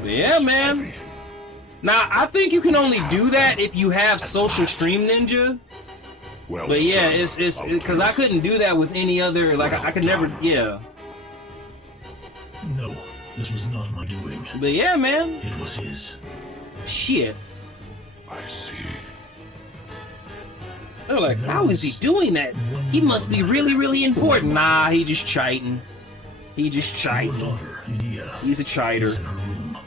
But yeah, man. Now I think you can only do that if you have Social Stream Ninja. Well But yeah, done, it's because I couldn't do that with any other, like I could never, yeah. No, this was not my doing. But yeah, man. It was his. Shit. I see. They're like, how is he doing that? He must be really important. Nah, he just chiting. He just Your chiting. daughter, Lydia, He's a is chiter. in her room.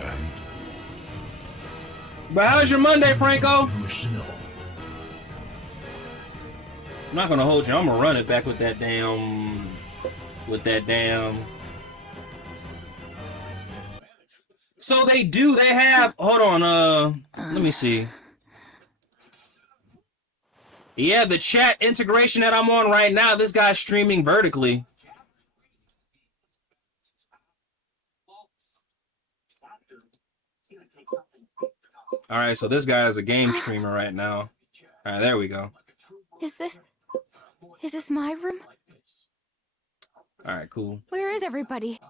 And But how's your Monday, Franco? You wish to know. I'm not gonna hold you. I'm gonna run it back with that damn. So they have. Hold on. Let me see. Yeah, the chat integration that I'm on right now. This guy's streaming vertically. All right, so this guy is a game streamer right now. All right, there we go. Is this my room? All right, cool. Where is everybody?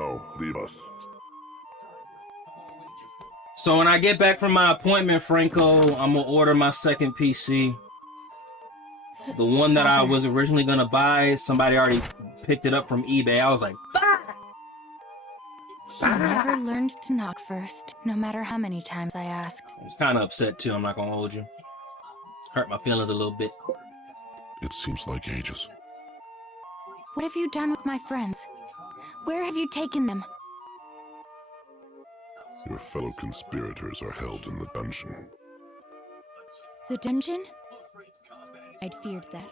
no, leave us. So when I get back from my appointment, Franco, I'm gonna order my second PC. The one that I was originally gonna buy, somebody already picked it up from eBay. I was like, He never learned to knock first, no matter how many times I asked. I was kind of upset too. I'm not gonna hold you. Hurt my feelings a little bit. It seems like ages. What have you done with my friends? Where have you taken them? Your fellow conspirators are held in the dungeon. The dungeon? I'd feared that.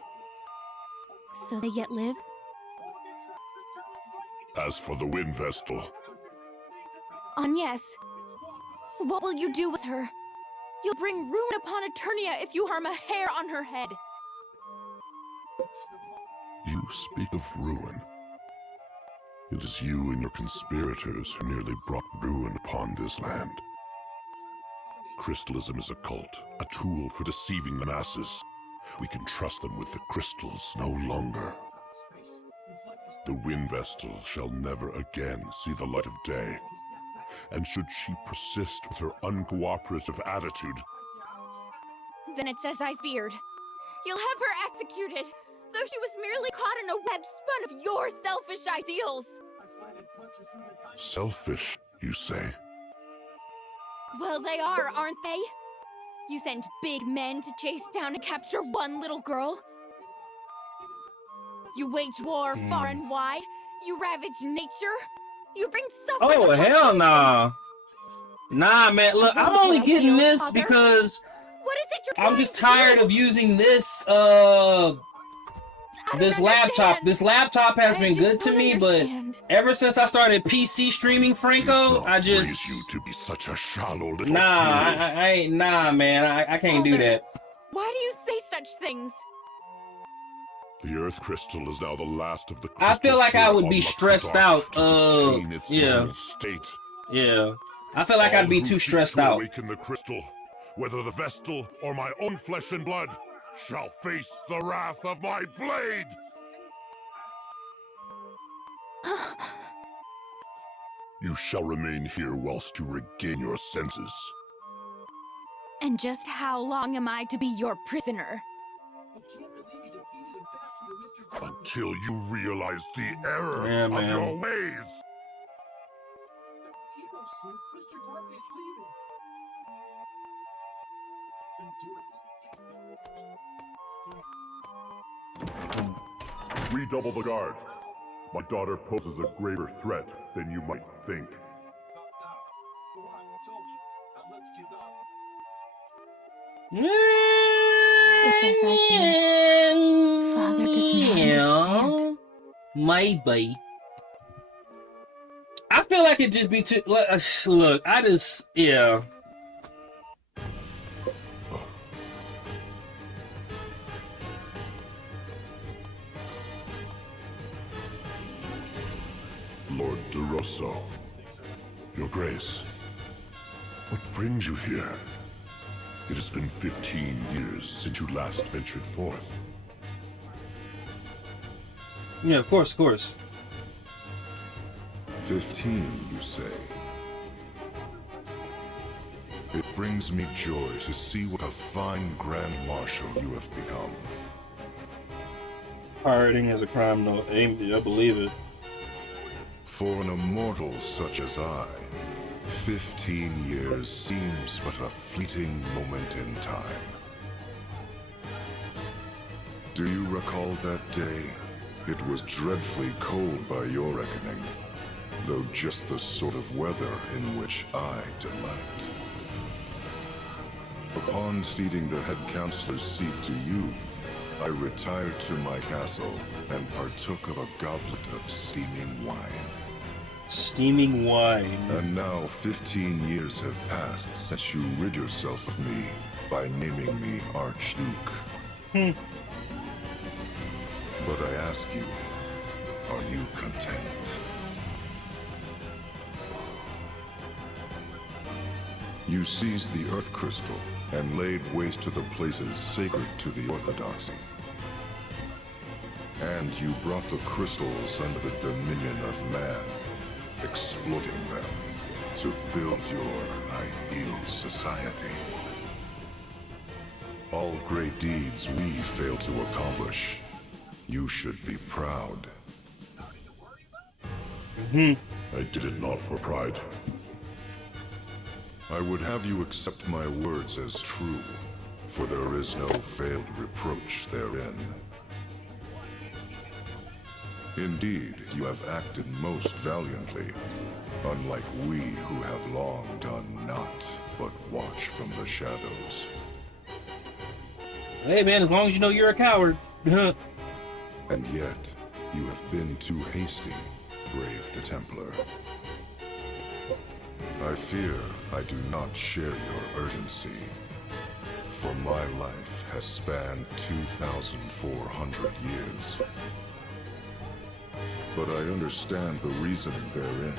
So they yet live? As for the Wind Vestal, Agnes, what will you do with her? You'll bring ruin upon Eternia if you harm a hair on her head. you speak of ruin. It is you and your conspirators who nearly brought ruin upon this land. Crystalism is a cult, a tool for deceiving the masses. We can trust them with the crystals no longer. The Wind Vestal shall never again see the light of day. And should she persist with her uncooperative attitude, Then it's as I feared. You'll have her executed, though she was merely caught in a web spun of your selfish ideals. selfish, you say? Well, they are, aren't they? You send big men to chase down and capture one little girl. You wage war far and wide. You ravage nature. You bring suffering. Oh, upon hell innocents. nah. Nah, man. Look, I'm What only is your getting ideal, this Father? because What is it you're I'm trying just to tired do? of using this I don't this laptop. understand. This laptop has I been just good to don't me, but understand. ever since I started PC streaming, Franco, I Raise you just to be such a shallow little nah, fool. I ain't nah, man. I can't do Father. that. Why do you say such things? The Earth Crystal is now the last of the I feel crystals like I here would on be Luxor stressed Dark out. to retain its Yeah. normal state. Yeah, I feel like I'd All be who too seek stressed to out. awaken the crystal, whether the Vestal or my own flesh and blood, shall face the wrath of my blade! You shall remain here whilst you regain your senses. And just how long am I to be your prisoner? Until you realize the error Yeah, of man. your ways! Redouble the guard. My daughter poses a graver threat than you might think. It's as I feared. Father does not understand. Maybe. I feel like it'd just be too. Look, I just yeah. Lord DeRosso, Your Grace, what brings you here? It has been 15 years since you last ventured forth. Yeah, of course. 15, you say? It brings me joy to see what a fine Grand Marshal you have become. Pirating is a crime, no, I believe it. For an immortal such as I, 15 years seems but a fleeting moment in time. Do you recall that day? It was dreadfully cold by your reckoning, though just the sort of weather in which I delight. Upon ceding the head counselor's seat to you, I retired to my castle and partook of a goblet of steaming wine. Steaming wine. And now 15 years have passed since you rid yourself of me by naming me Archduke. But I ask you, are you content? You seized the Earth Crystal and laid waste to the places sacred to the Orthodoxy. And you brought the crystals under the dominion of man, exploiting them to build your ideal society. All great deeds we fail to accomplish. You should be proud. I did it not for pride. I would have you accept my words as true, for there is no veiled reproach therein. Indeed, you have acted most valiantly, unlike we who have long done naught but watch from the shadows. Hey man, as long as you know you're a coward. And yet, you have been too hasty, brave the Templar. I fear I do not share your urgency, for my life has spanned 2,400 years. But I understand the reasoning therein,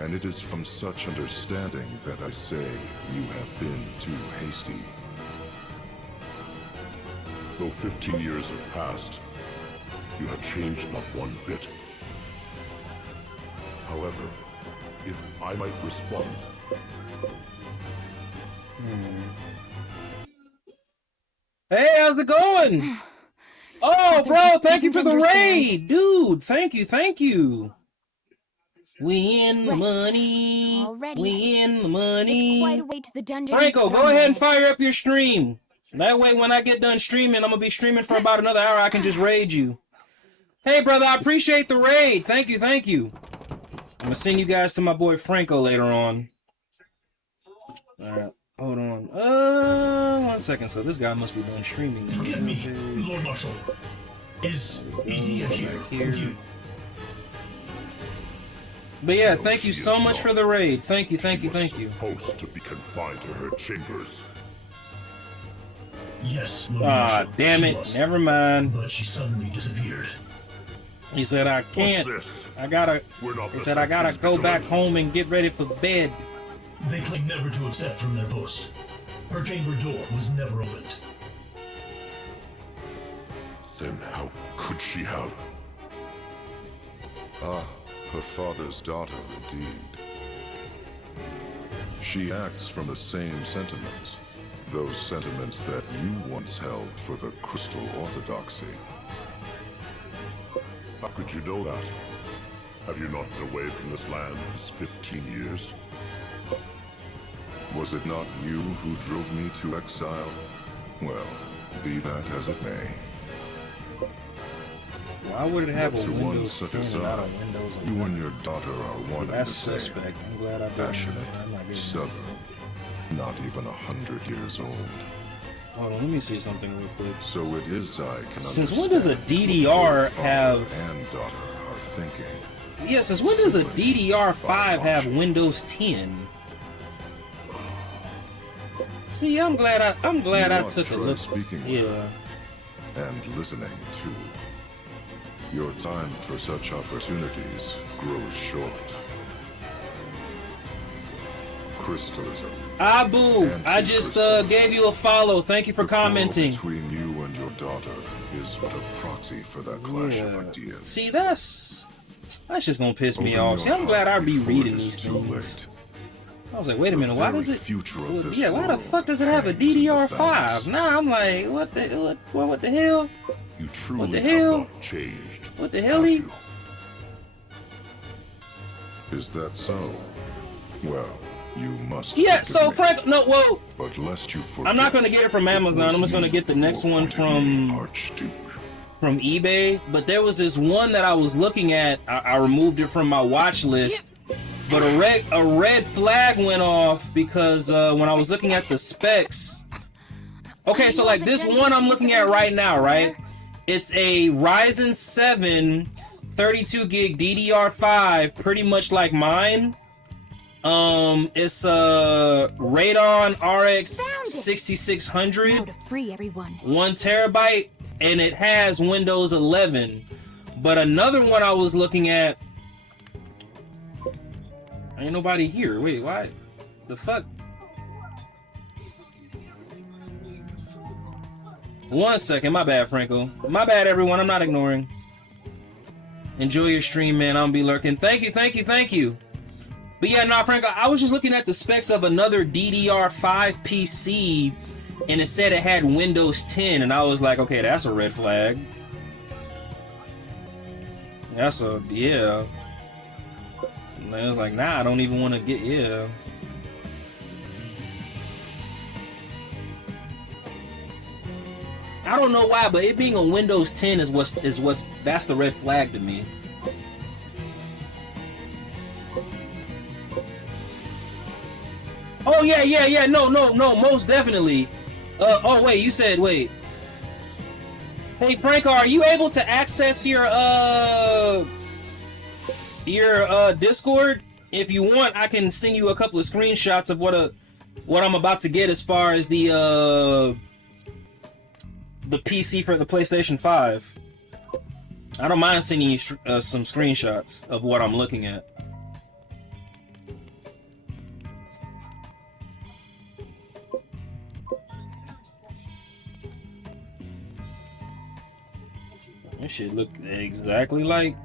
and it is from such understanding that I say you have been too hasty. Though 15 years have passed, you have changed not one bit. However, if I might respond... Hey, how's it going? Oh, bro, thank you for the raid. Dude, thank you. We in the money. Already. We in the It's money. quite a way to the dungeon. Franco, go ahead and fire up your stream. That way, when I get done streaming, I'm going to be streaming for about another hour. I can just raid you. Hey, brother, I appreciate the raid. Thank you. I'm going to send you guys to my boy Franco later on. All right, hold on. 1 second. So this guy must be done streaming. Forgive me, Lord Marshal. Is Edea here with you? But yeah, thank you so much for the raid. Thank you. She was supposed to be confined to her chambers. Yes, Lord Ah, Marshal, damn she it. was. Never mind. But she suddenly disappeared. He said, I can't. What's this? He said, I gotta go back home and get ready for bed. They claim never to have stepped from their post. Her chamber door was never opened. Then how could she have? Ah, her father's daughter indeed. She acts from the same sentiments, those sentiments that you once held for the Crystal Orthodoxy. How could you know that? Have you not been away from this land these 15 years? Was it not you who drove me to exile? Well, be that as it may. Why would it have a To one Windows such 10 as and not a I, Windows you 11? and your daughter are one and the That's same. suspect. I'm glad I didn't. Passionate, I'm not getting stubborn, not even 100 years old. Hold on, let me see something real quick. So it is I can Since when does a understand DDR what both have... father and daughter are thinking. Yeah, since when does a DDR5 have Windows 10? See, I'm glad I You took a try look. speaking with Yeah. her and listening too. Your time for such opportunities grows short. Crystalism. Abu, I just gave you a follow. Thank you for The quarrel commenting. between you and your daughter is but a proxy for that clash of ideas. See, that's just gonna piss me Open off. your See, I'm glad I heart be before reading it these is too things. late. I was like, wait a minute, why very does it? future of Well, this yeah, why the world fuck does it have a hangs in the DDR5? balance. Nah, I'm like, what the hell? You truly What the have hell? not changed. What the hell? have He? you? Is that so? Well, you must. Yeah. forgive So me. Frank, no, well, But lest you forget, I'm not gonna get it from Amazon. I'm just gonna get the next one from Archduke. eBay. But there was this one that I was looking at. I removed it from my watch list. But a red flag went off because when I was looking at the specs. Okay, so like this one I'm looking at right now, right? It's a Ryzen 7 32 gig DDR5, pretty much like mine. It's a Radeon RX 6600, Now to free everyone. 1 terabyte, and it has Windows 11. But another one I was looking at, ain't nobody here. Wait, why? The fuck? 1 second, my bad, Franco. My bad, everyone. I'm not ignoring. Enjoy your stream, man. I'll be lurking. Thank you. But yeah, nah, Franco, I was just looking at the specs of another DDR5 PC, and it said it had Windows 10, and I was like, okay, that's a red flag. That's a, yeah. And I was like, nah, I don't even want to get, yeah. I don't know why, but it being a Windows 10 is what's that's the red flag to me. Oh yeah. No, most definitely. Oh wait, you said wait. Hey Franco, are you able to access your Discord? If you want, I can send you a couple of screenshots of what I'm about to get as far as the PC for the PlayStation 5. I don't mind sending you some screenshots of what I'm looking at. This shit look exactly like...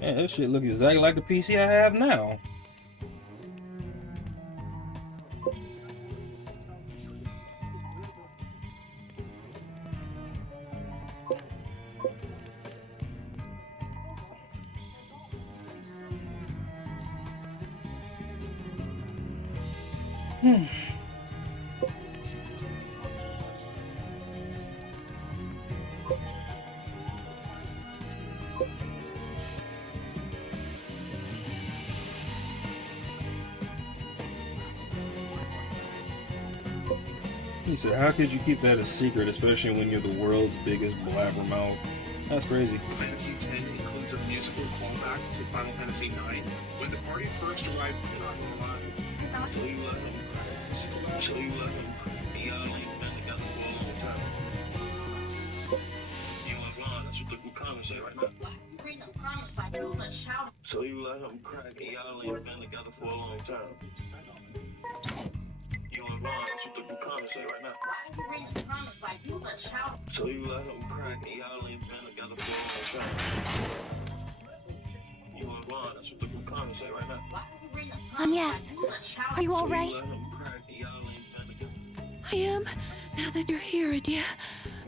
Yeah, this shit look exactly like the PC I have now. He said, how could you keep that a secret, especially when you're the world's biggest blabbermouth? That's crazy. Fantasy X includes a musical callback to Final Fantasy IX. When the party first arrived, you're not gonna lie. Till you let them the island been together for a long time. You and Ron, that's what the comments say right now. So you let him crack the island been together for a long time. You and Ron, that's what the comments say right now. So you let him crack the island been together for a long time. You and Ron, that's what the comments say right now. Yes. Are you all right? I am. Now that you're here, Adia,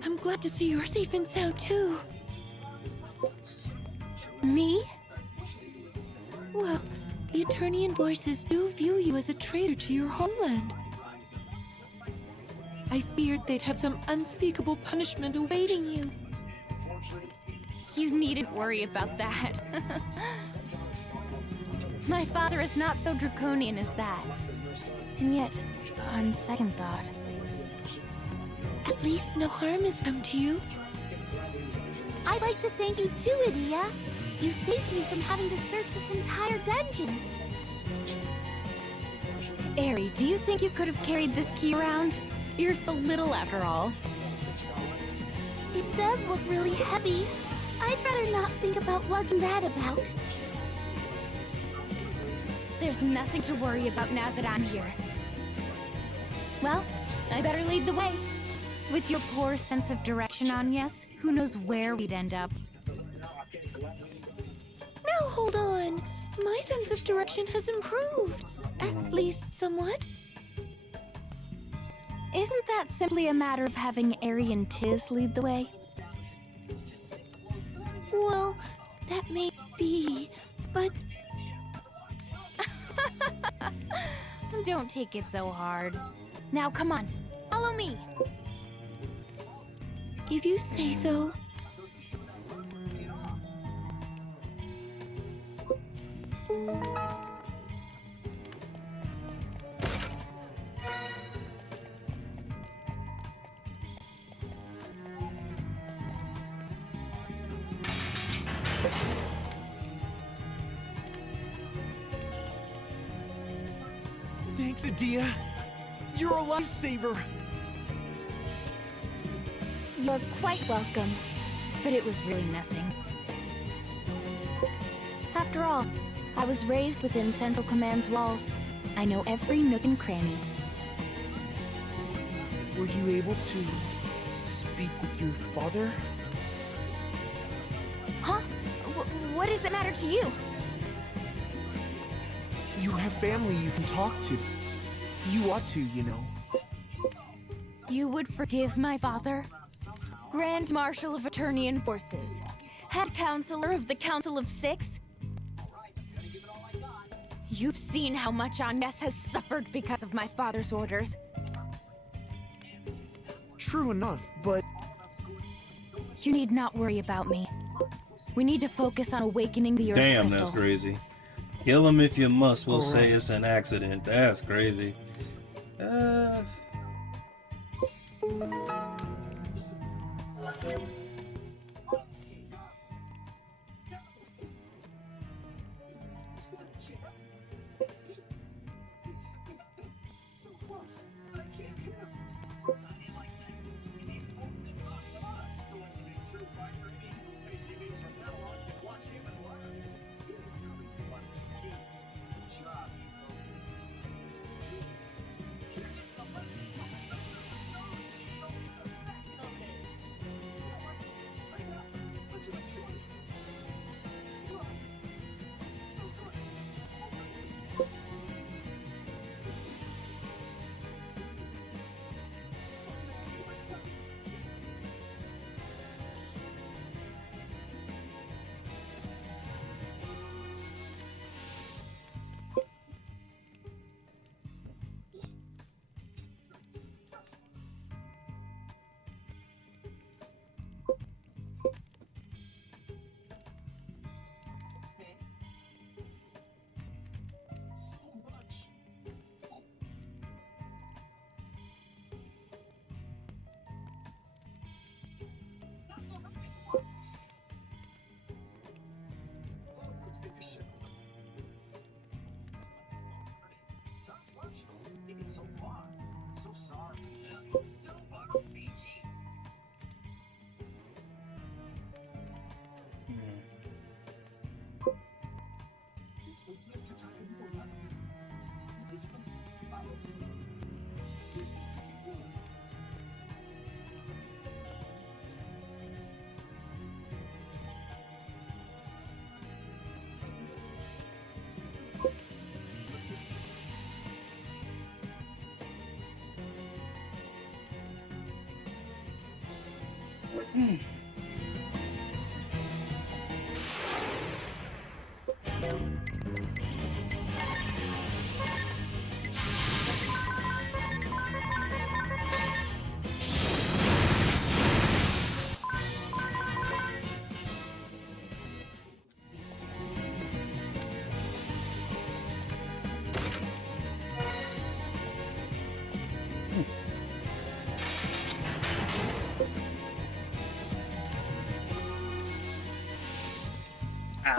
I'm glad to see you're safe and sound too. Me? Well, the Eternian voices do view you as a traitor to your homeland. I feared they'd have some unspeakable punishment awaiting you. You needn't worry about that. My father is not so draconian as that. And yet, on second thought... At least no harm has come to you. I'd like to thank you too, Adia. You saved me from having to search this entire dungeon. Eri, do you think you could have carried this key around? You're so little after all. It does look really heavy. I'd rather not think about lugging that about. There's nothing to worry about now that I'm here. Well, I better lead the way. With your poor sense of direction, Agnes, who knows where we'd end up. Now hold on. My sense of direction has improved. At least somewhat. Isn't that simply a matter of having Eri and Tiz lead the way? Well, that may be, but... Don't take it so hard. Now come on, follow me. If you say so. Thanks, Adia. You're a lifesaver. You're quite welcome, but it was really nothing. After all, I was raised within Central Command's walls. I know every nook and cranny. Were you able to speak with your father? Huh? What does it matter to you? You have family you can talk to. You ought to, you know. You would forgive my father? Grand Marshal of Eternian Forces. Head Counselor of the Council of Six? You've seen how much Agnes has suffered because of my father's orders. True enough, but... You need not worry about me. We need to focus on awakening the Earth Damn, Crystal. that's crazy. Kill him if you must. We'll say Alright. it's an accident. That's crazy.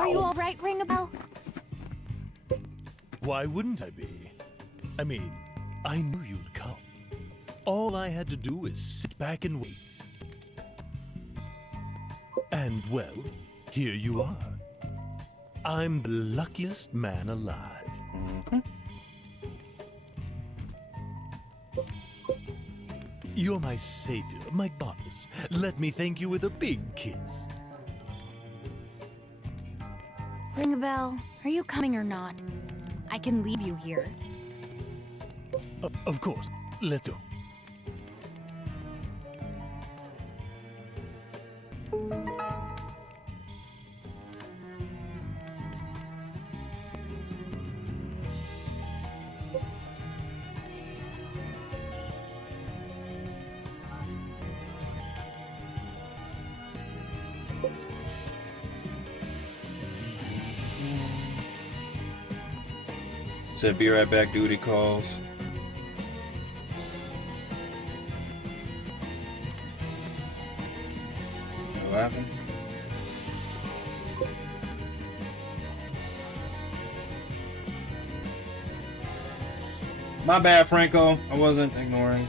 Are you alright, Ringabel? Why wouldn't I be? I mean, I knew you'd come. All I had to do is sit back and wait. And well, here you are. I'm the luckiest man alive. You're my savior, my goddess. Let me thank you with a big kiss. Ringabel, are you coming or not? I can leave you here. Of course. Let's go. Said be right back, duty calls. What happened? My bad, Franco. I wasn't ignoring.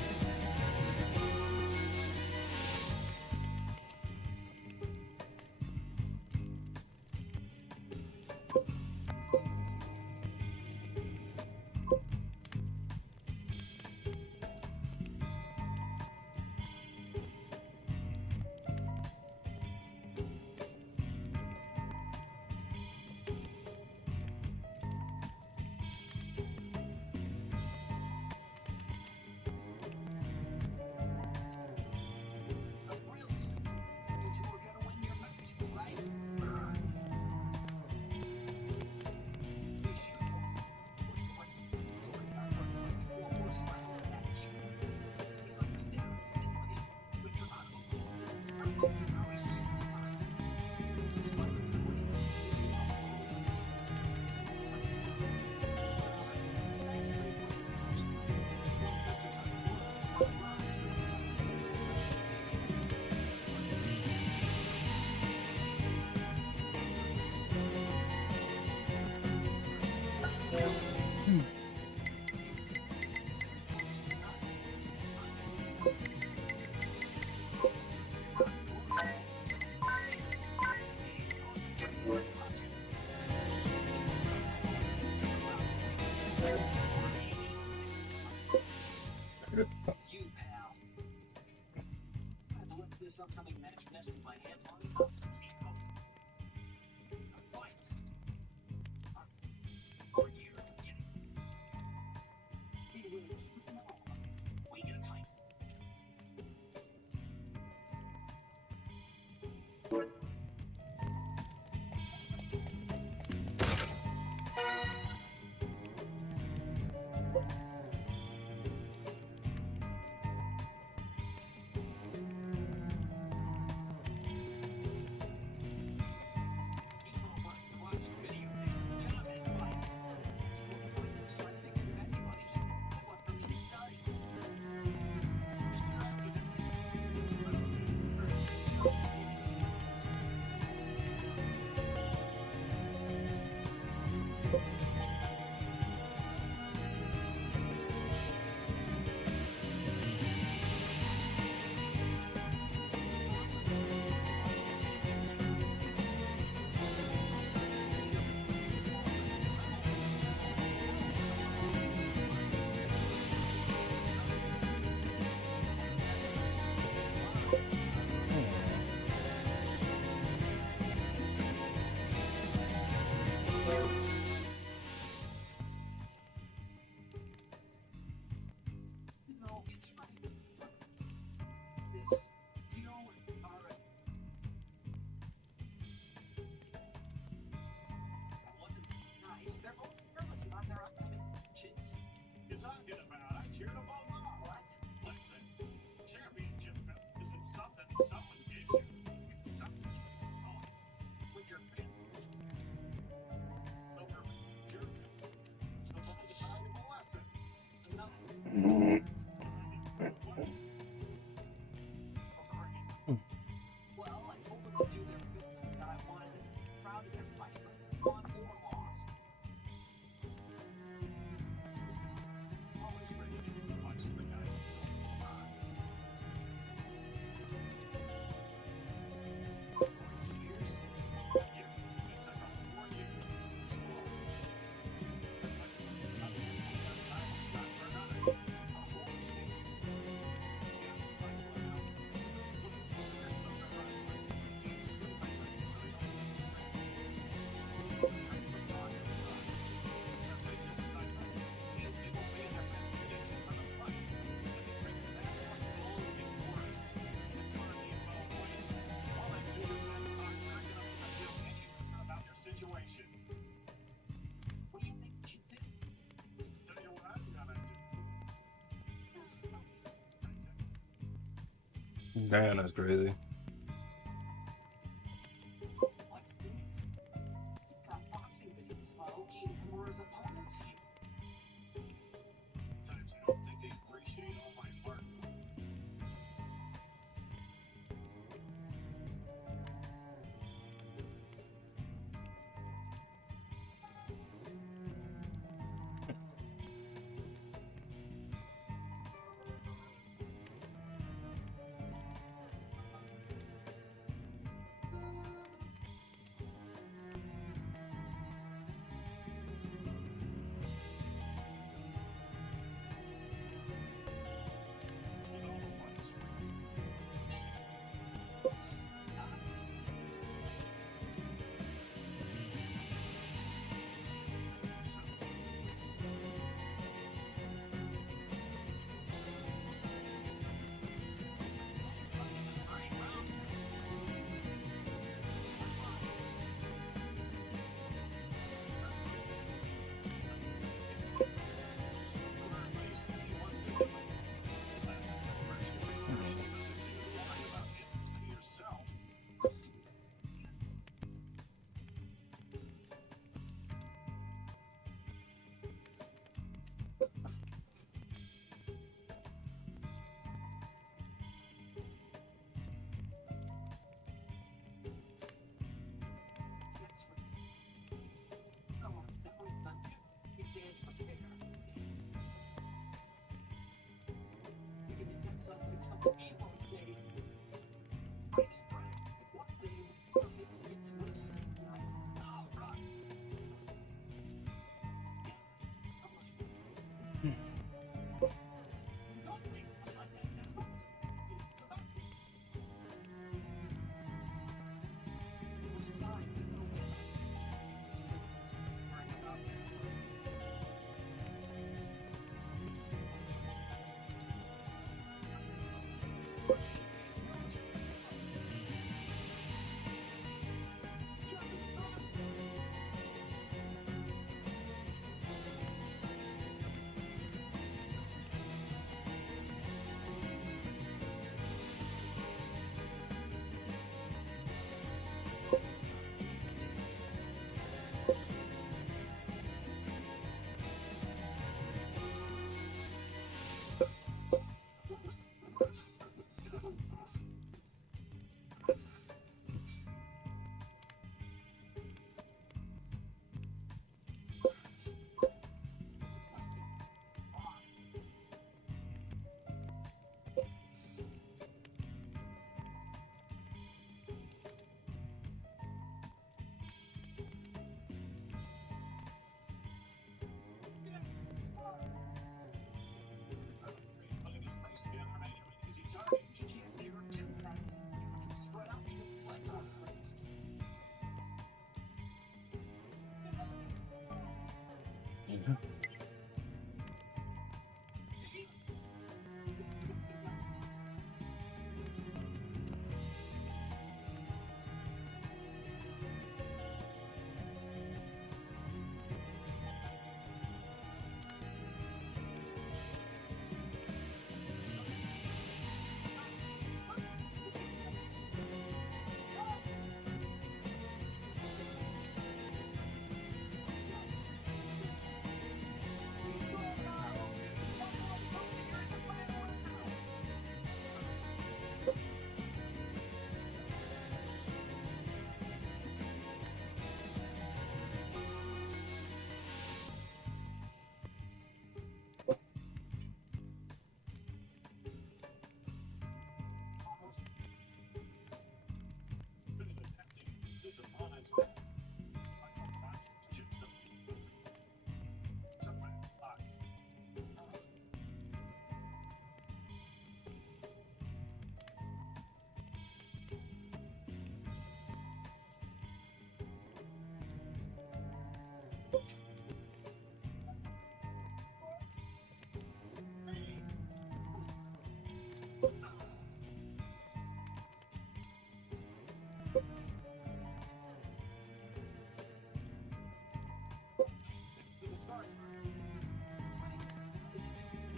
Damn, that's crazy.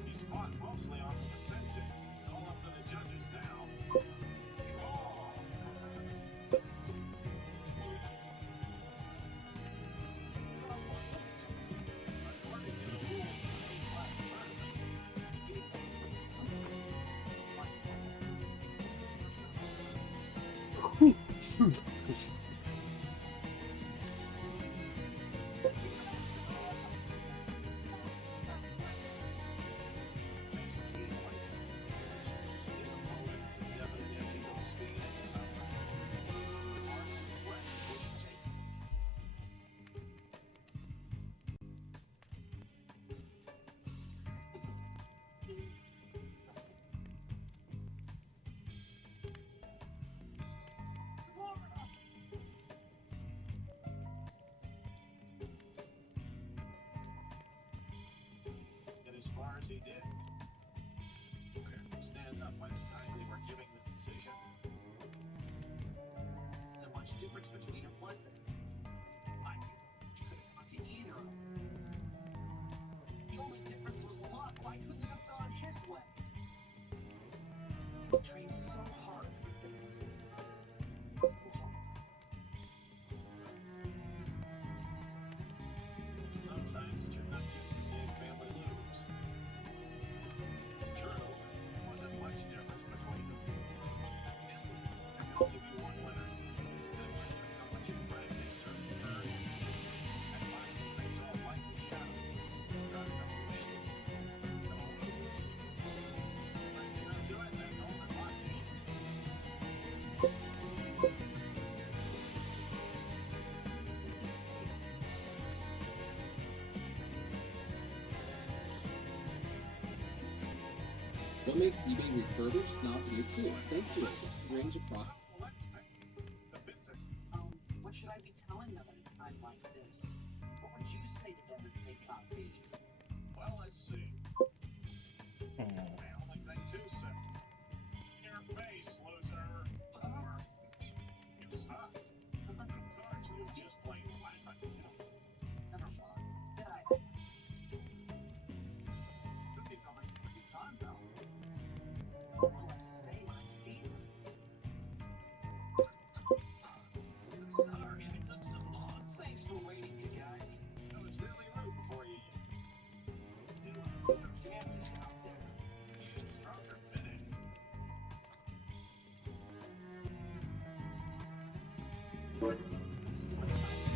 He's fought mostly on the defensive. It's all up to the judges now. Draw. According to the rules of the A-class tournament, it's the game. As far as he did, barely stand up by the time they were giving the decision. So much difference between them, was there? I think you could have gone to either of them. The only difference was luck. Why couldn't you have gone his way? He trained so hard for this. Sometimes you're not used to seeing family lose. It's true. There wasn't much difference between them. And I'll give you one winner. Then how much you practice or earn. And boxing makes all light and shadow. Got enough win. No lose. Right down to it, that's all. What makes eBay refurbished not weird too? Thank you. Range of product. What should I be telling them at a time like this? What would you say to them if they got beat? Well, let's see. The only thing to say. Your face, loser. Or you suck. Or you just plain laughing. Never mind. Did I ask? Could be coming pretty time now. What will I say when I see them? Sorry, I took so long. Thanks for waiting, you guys. I was really rude before you. Your damn discount there. You stronger finish. It's still exciting.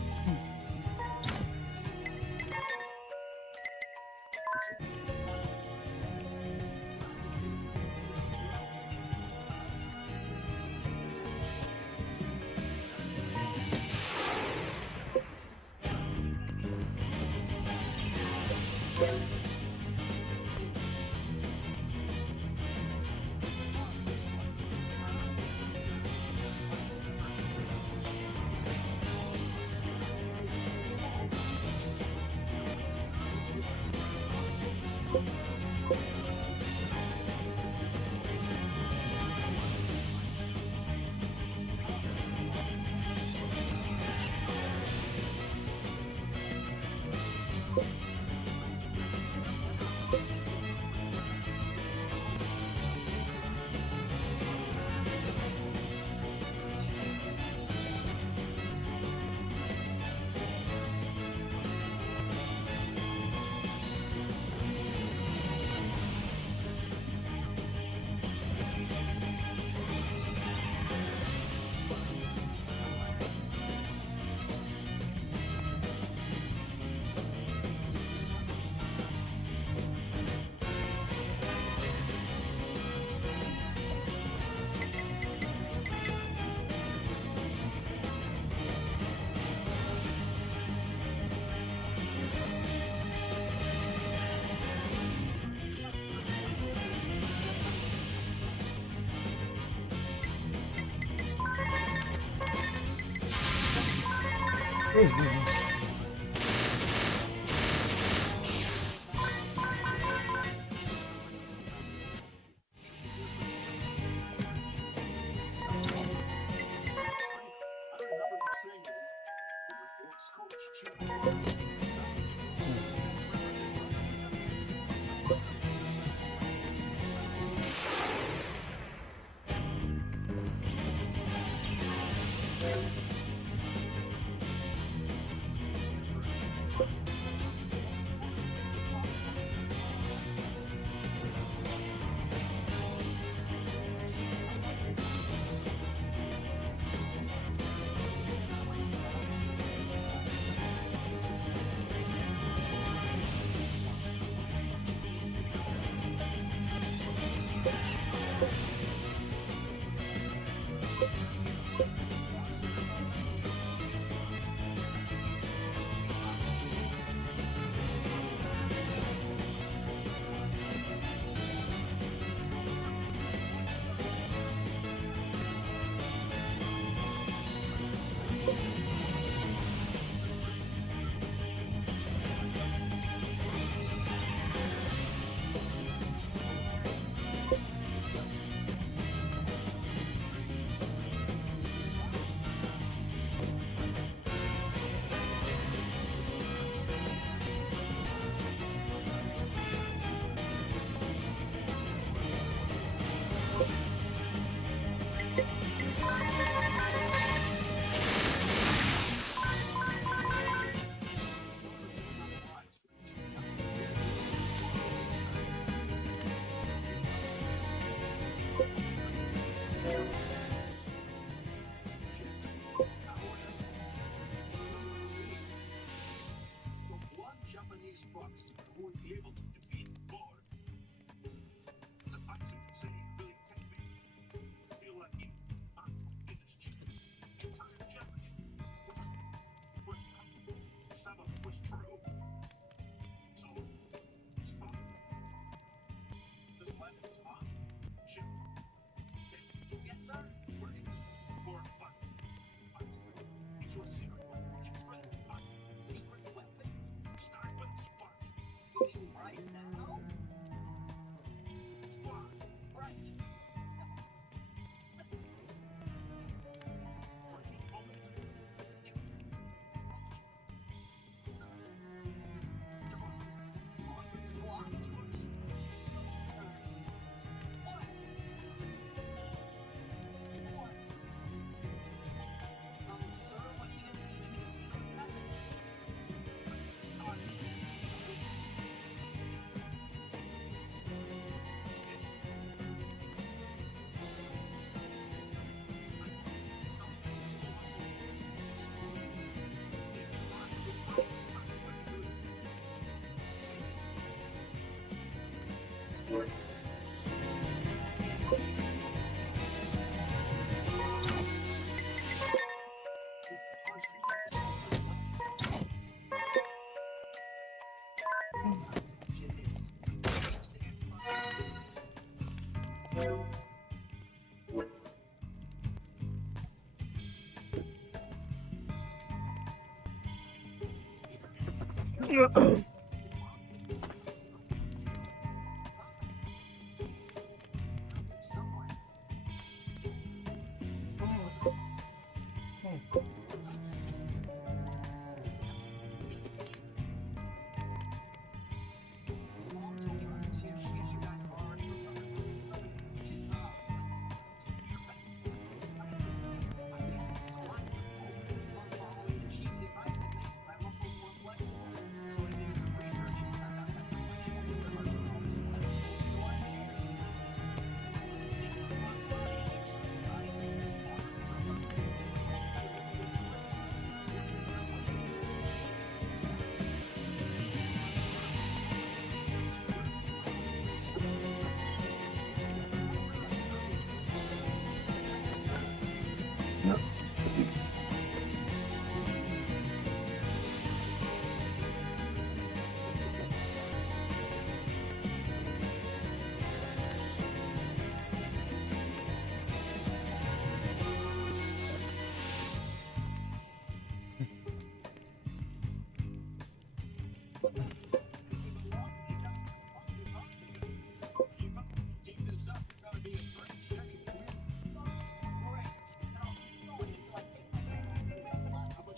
This landing is on.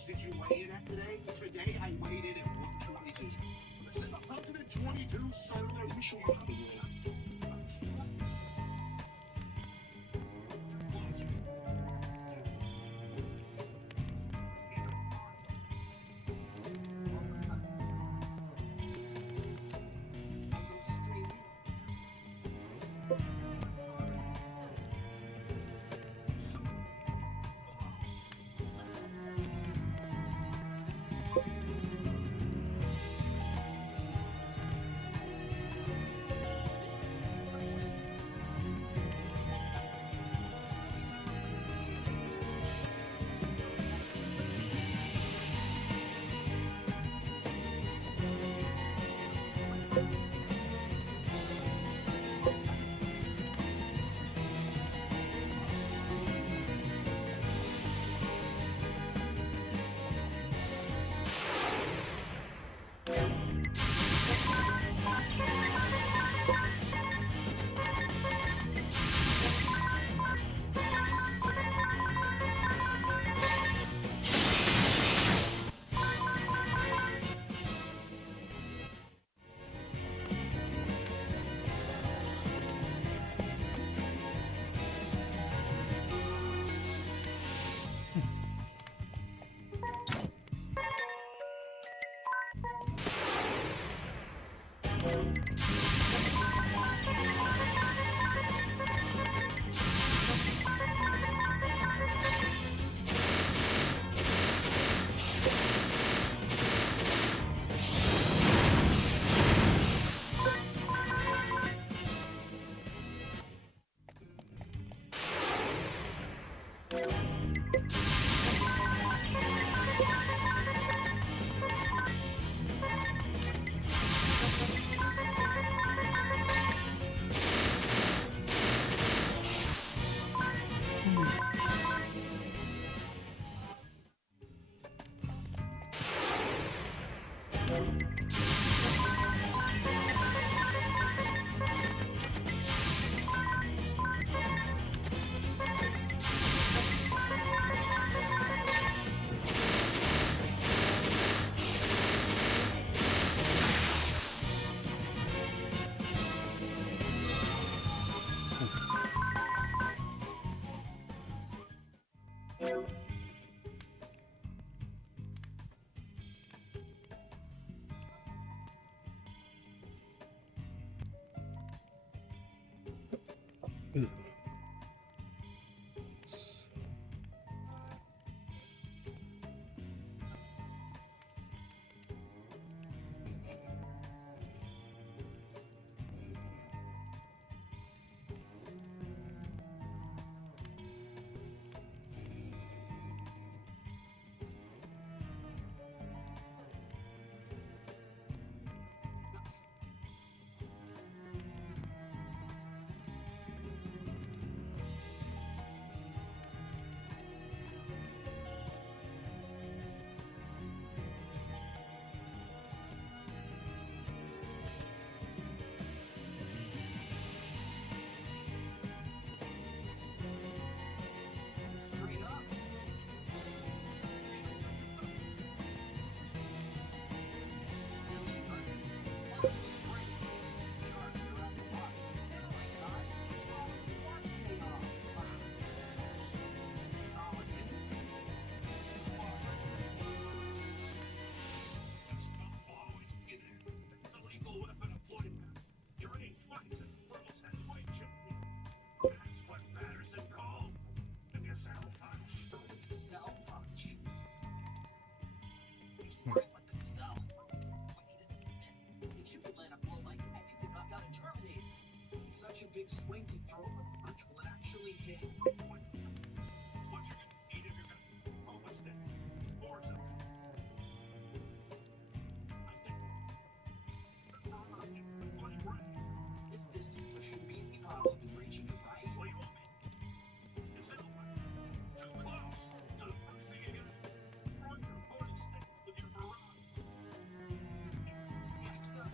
Did you weigh in at today? Today I weighed in at 122. Listen, 122, sir. Let me show you how to weigh. Such a big swing to throw, but much will it actually hit? It's what you're gonna need if you're gonna throw a stick or something. I think this distance shouldn't be any problem in reaching the right. What do you want me? Is it too close to the first thing you gotta throw your opponent's stick with your barrage? Yes, sir.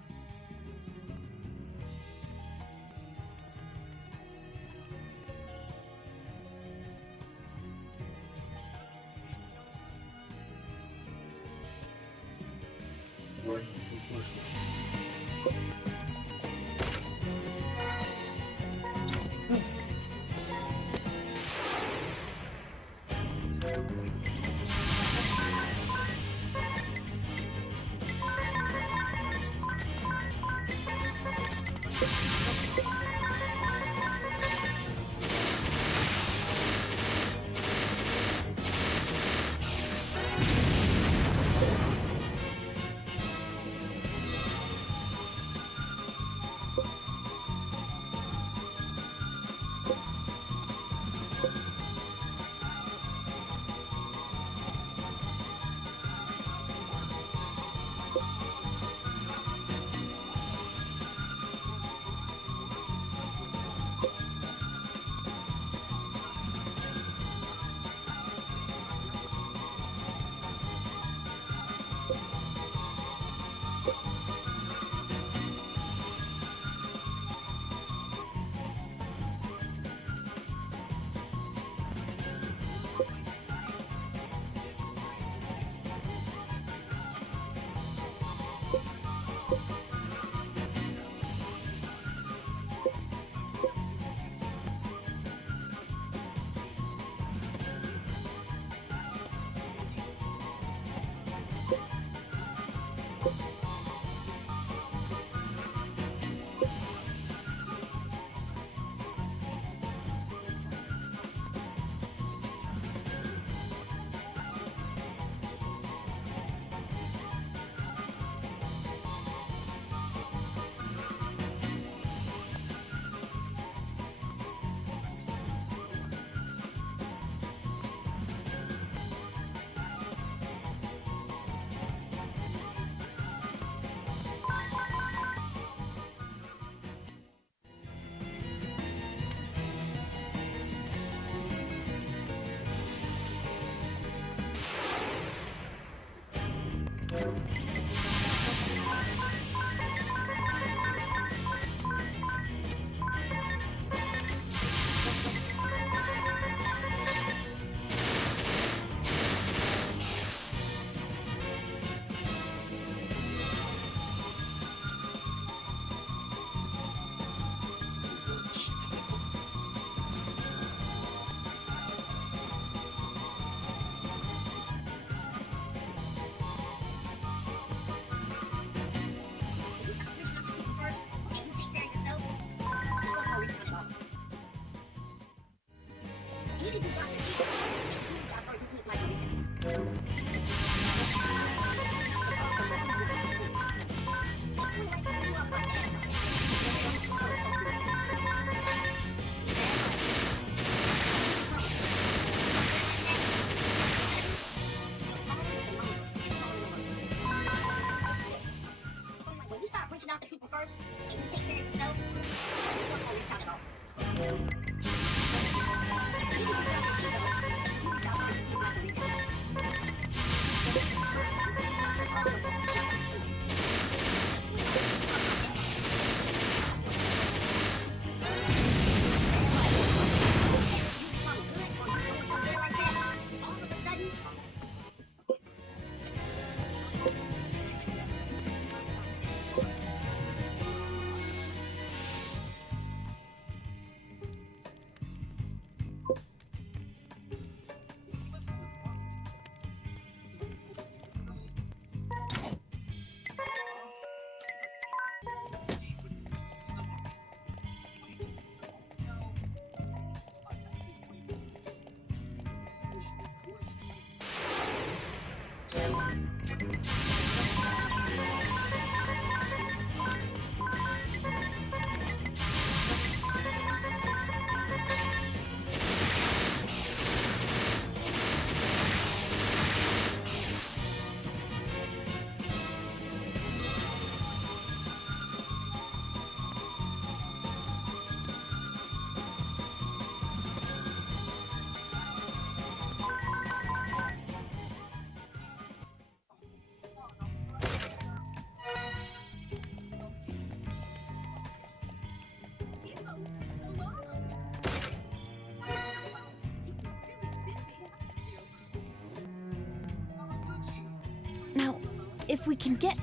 if we can get...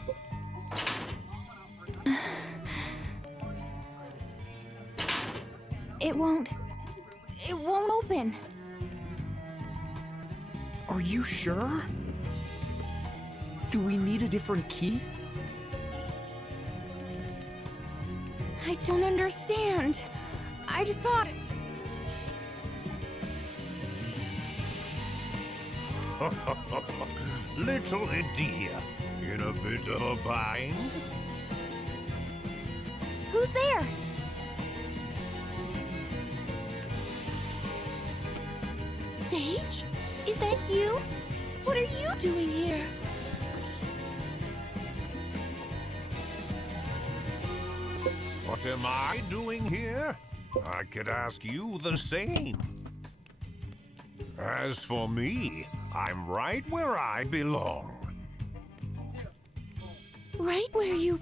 It won't open. Are you sure? Do we need a different key? I don't understand. I'd thought... Little Edea, in a bit of a bind? Who's there? Sage? Is that you? What are you doing here? What am I doing here? I could ask you the same. As for me, I'm right where I belong. Right where you...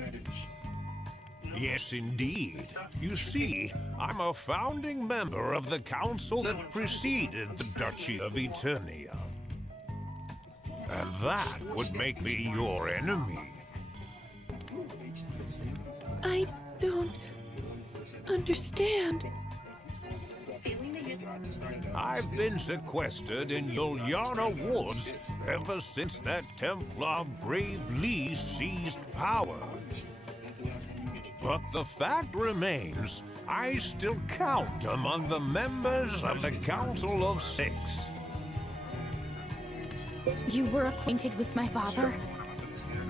Yes, indeed. You see, I'm a founding member of the council that preceded the Duchy of Eternia. And that would make me your enemy. I don't understand. I've been sequestered in Yuliana Woods ever since that Templar Brave Lee seized power. But the fact remains, I still count among the members of the Council of Six. You were acquainted with my father?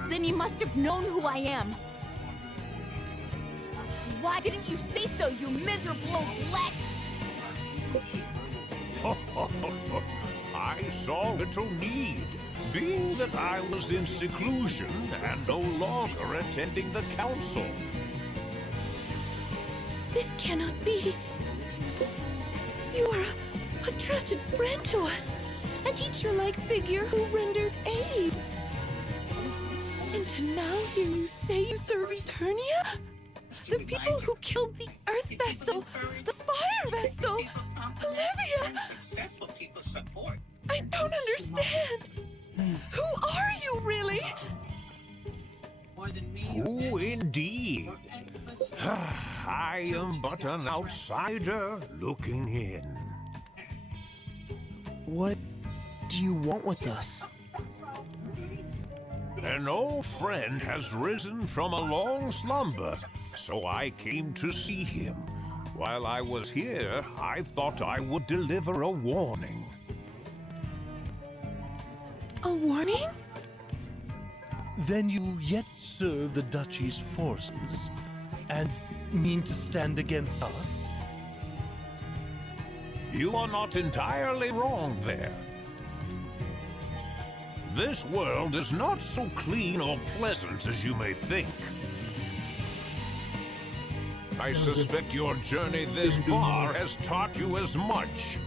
Then you must have known who I am. Why didn't you say so, you miserable old wretch? I saw little need, being that I was in seclusion and no longer attending the council. This cannot be. You are a trusted friend to us. A teacher-like figure who rendered aid. And to now hear you say you serve Eternia? The people who killed the Earth Vestal, the Fire Vestal, Olivia! Successful people support. I don't understand. Who are you, really? More than me. Who indeed? I am but an outsider looking in. What do you want with us? An old friend has risen from a long slumber, so I came to see him. While I was here, I thought I would deliver a warning. A warning? Then you yet serve the Duchy's forces, and mean to stand against us? You are not entirely wrong there. This world is not so clean or pleasant as you may think. I suspect your journey this far has taught you as much.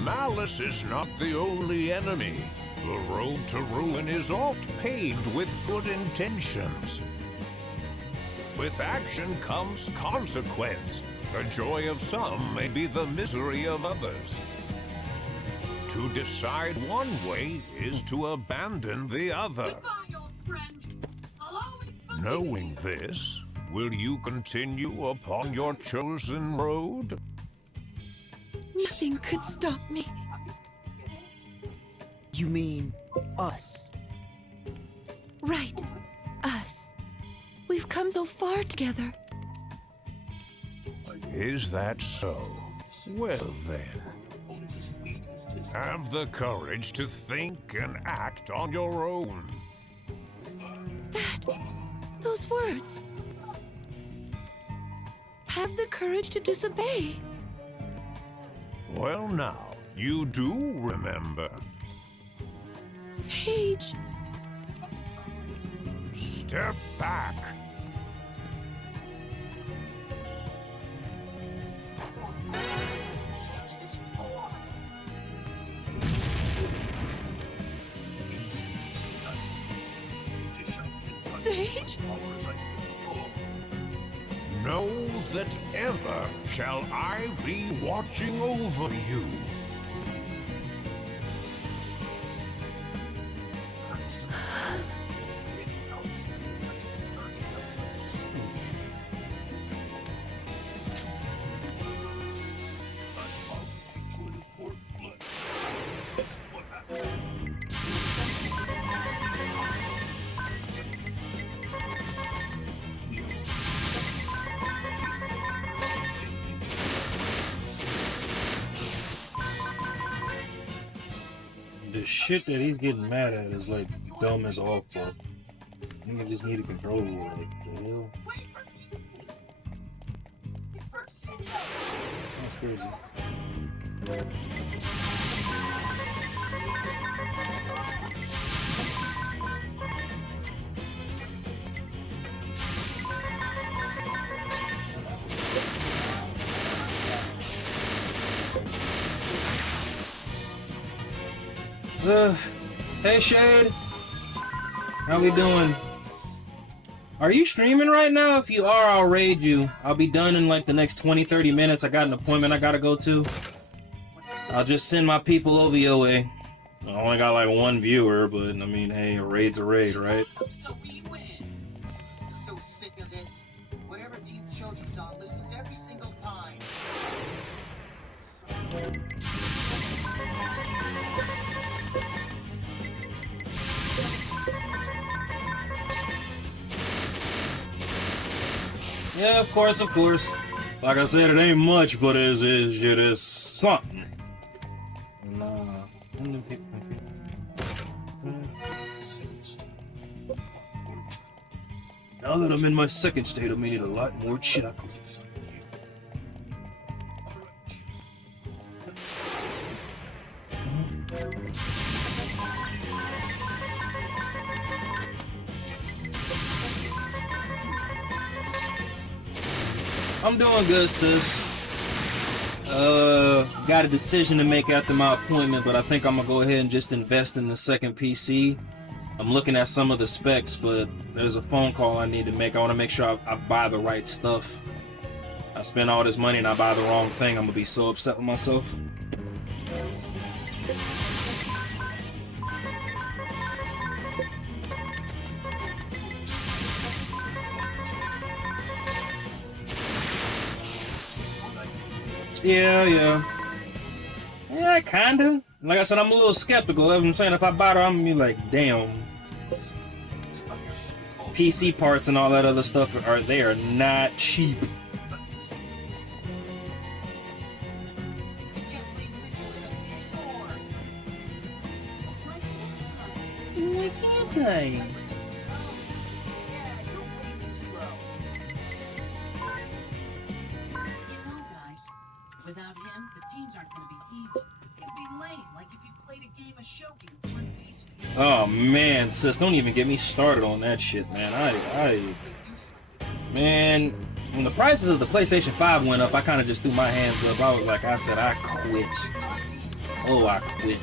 Malice is not the only enemy. The road to ruin is oft paved with good intentions. With action comes consequence. The joy of some may be the misery of others. To decide one way is to abandon the other. Knowing this, will you continue upon your chosen road? Nothing could stop me. You mean us? Right. Us. We've come so far together. Is that so? Well then. Have the courage to think and act on your own. Those words. Have the courage to disobey. Well now, you do remember. Sage. Step back. Sage? Know that ever shall I be watching over you. shit that he's getting mad at is like dumb as all fuck. You just need a controller. Like the hell? That's crazy. Hey Shade, how we doing? Are you streaming right now? If you are, I'll raid you. I'll be done in like the next 20-30 minutes. I got an appointment I gotta go to. I'll just send my people over your way. I only got like one viewer, but I mean, hey, a raid's a raid, right? So we win. So sick of this. Whatever team Choji's on loses every single time. Yeah, of course, of course. Like I said, it ain't much, but it is something. Nah. Now that I'm in my second state, I may need a lot more chocolate. I'm doing good, sis. Got a decision to make after my appointment, but I think I'm gonna go ahead and just invest in the second PC. I'm looking at some of the specs, but there's a phone call I need to make. I want to make sure I buy the right stuff. I spend all this money and I buy the wrong thing. I'm gonna be so upset with myself. Yeah, kinda. Like I said, I'm a little skeptical. That's what I'm saying. If I buy it, I'm gonna be like, damn. PC parts and all that other stuff they are not cheap. Why can't I? Without him, the teams aren't going to be even. It'd be lame, like if you played a game of shogi with one piece. Oh man, sis, don't even get me started on that shit, man. Man, when the prices of the PlayStation 5 went up, I kind of just threw my hands up. I was like, I said, I quit. Oh, I quit.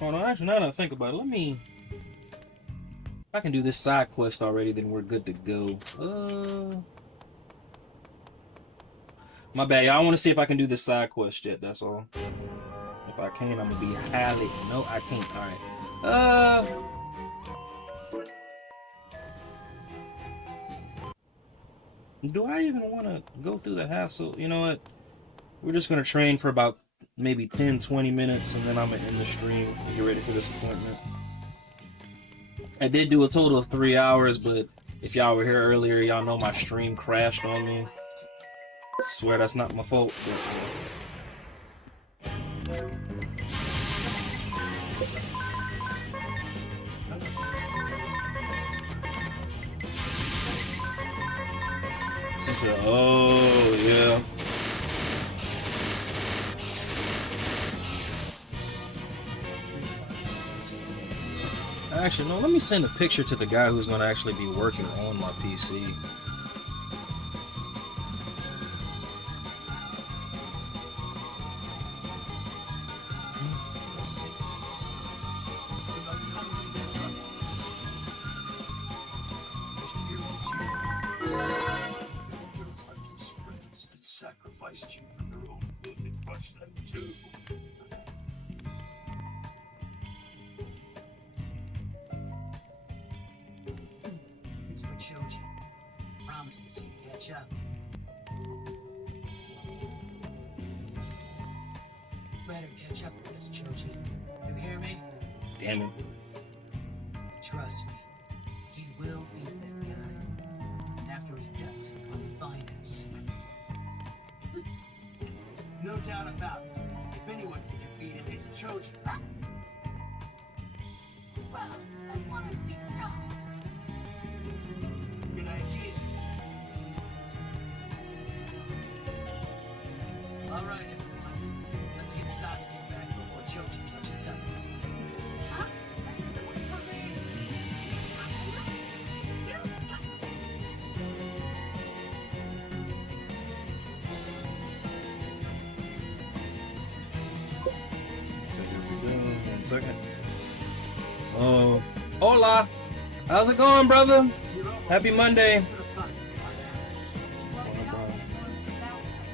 Hold on, actually, now that I think about it, let me... If I can do this side quest already, then we're good to go. My bad, y'all. I want to see if I can do this side quest yet, that's all. If I can, I'm gonna be highly... No, I can't. Alright. Do I even want to go through the hassle? You know what? We're just gonna train for about maybe 10-20 minutes, and then I'm gonna end the stream and get ready for this appointment. I did do a total of 3 hours, but if y'all were here earlier, y'all know my stream crashed on me. I swear that's not my fault, but oh yeah. Actually, no, let me send a picture to the guy who's going to actually be working on my PC. That sacrificed you for their own good and crushed them too. Choji. Promise to see you catch up. Better catch up with us, Choji. You hear me? Damn it. Trust me, he will beat that guy. And after he does, he'll find us. No doubt about it. If anyone can defeat him, it's Trojan. Well, as long as we stop. Good idea. All right, everyone. Let's get Sasuke back before Choji catches up. Huh? Wait for me. One second. Oh, hola. How's it going, brother? Happy Monday. Well, you know, this is our time.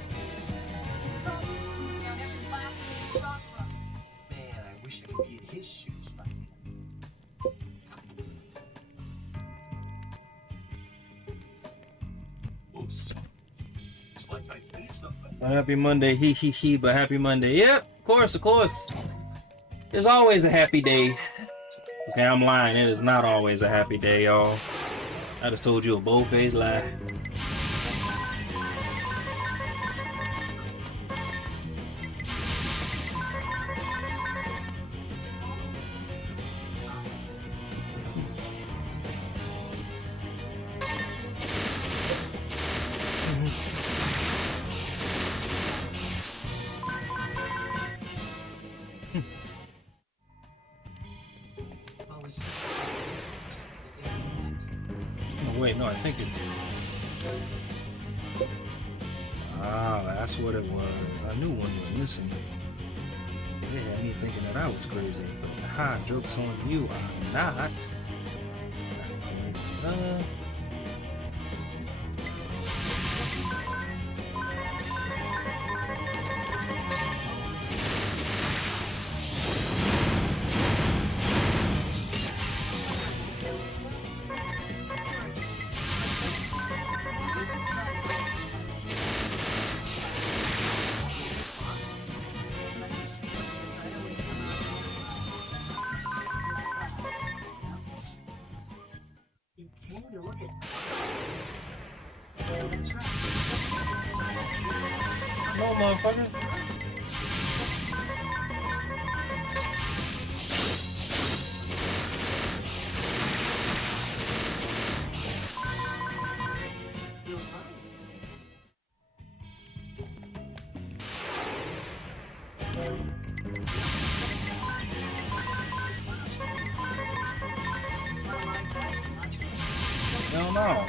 He's probably squeezing out every last bit of stock from him. Man, I wish I could be in his shoes right now. Oops. It's like I finished up. Happy Monday, he, but happy Monday. Yep, of course, of course. There's always a happy day. Okay, I'm lying. It is not always a happy day, y'all. I just told you a bold-faced lie. Oh, wait, no, I think it's... Ah, that's what it was. I knew one was missing. They had me thinking that I was crazy, but ha, joke's on you, I'm not. You came to look at That's right. No, motherfucker. No, no.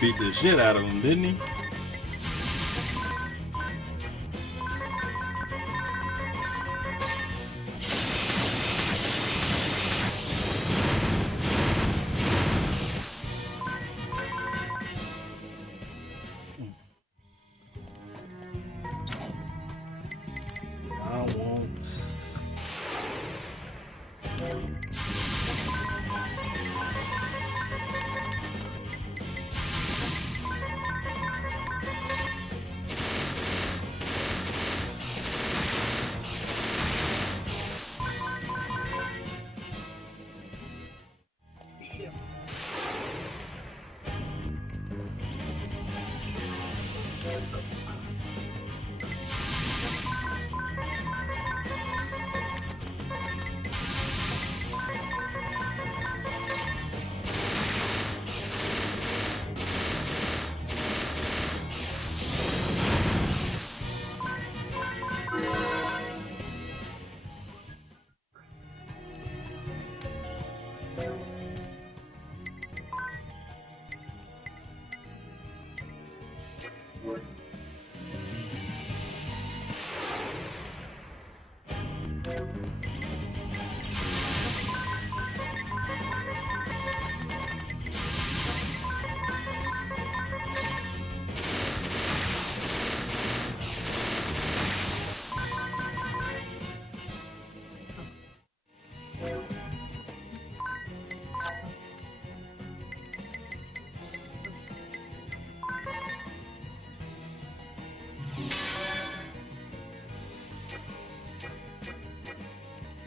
Beat the shit out of him, didn't he? I won't.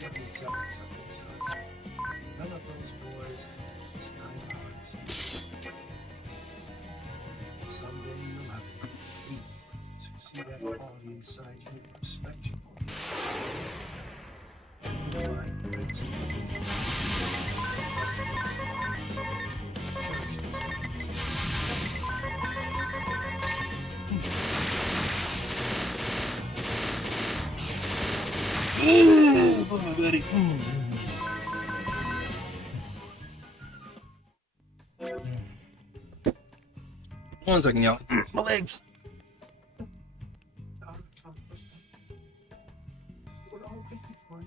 Let me tell you something, son. None of those boys is 9 hours. Someday you'll have a group of who see that quality inside you and respect you for it. You'll find great Ooh, buddy. One second, y'all. My legs. We're all waiting for you.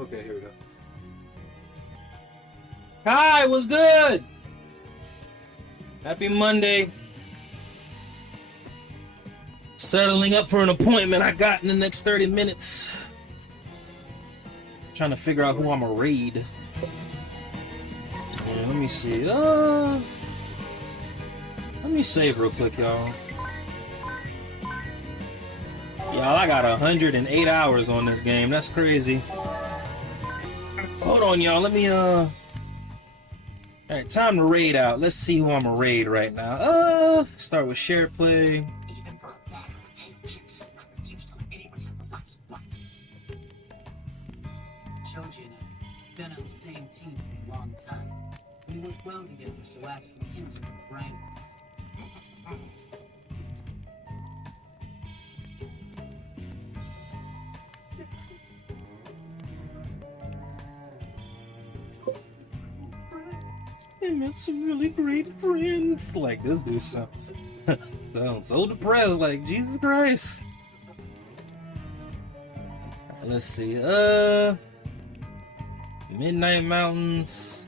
Okay, here we go. Hi, what's good? Happy Monday. Settling up for an appointment I got in the next 30 minutes. Trying to figure out who I'm a raid. Yeah, let me see. Let me save real quick, y'all. Y'all, I got 108 hours on this game. That's crazy. Hold on, y'all. Let me, Alright, time to raid out. Let's see who I'm a raid right now. Start with share play. Even for a bag of potato chips, I refuse to let anyone have the last bite. Choji and I have been on the same team for a long time. We work well together, so asking him to be brain. I met some really great friends. Like, this dude sounds so depressed. Like, Jesus Christ. Alright, let's see. Midnight Mountains.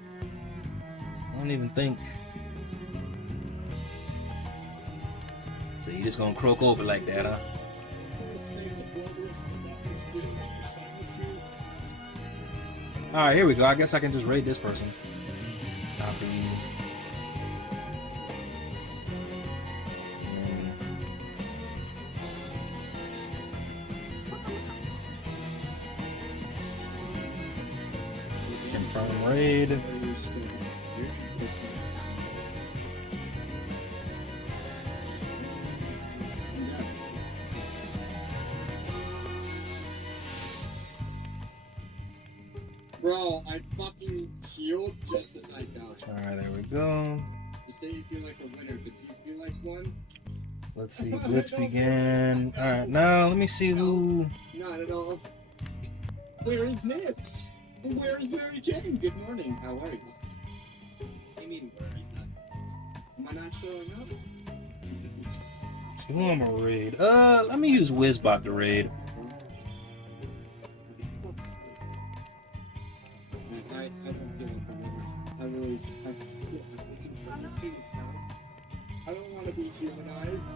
I don't even think. So you just gonna croak over like that, huh? Alright, here we go. I guess I can just raid this person. Copy. Confirm raid. Bro, I fucking healed just as I died. Alright, there we go. You say you feel like a winner, but do you feel like one? Let's see, Blitz begin. Alright, now let me see who. Not at all. Where is Nips? Where is Mary Jane? Good morning, how are you? I mean, where is that? Am I not showing up? So who I'm gonna raid? Let me use Wizbot to raid. I don't feel like a winner. I really, I don't want to be humanized.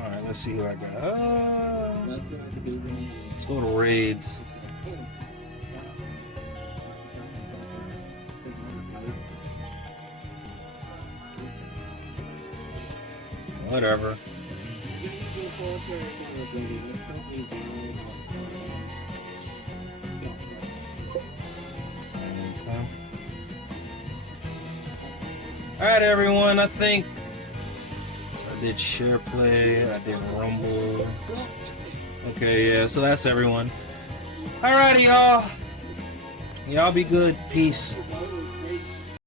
Alright, let's see who I got. Let's go to raids. Whatever. Alright, everyone, I think so. I did share play, I did rumble. Okay, yeah, so that's everyone. Alrighty, y'all. Y'all be good. Peace.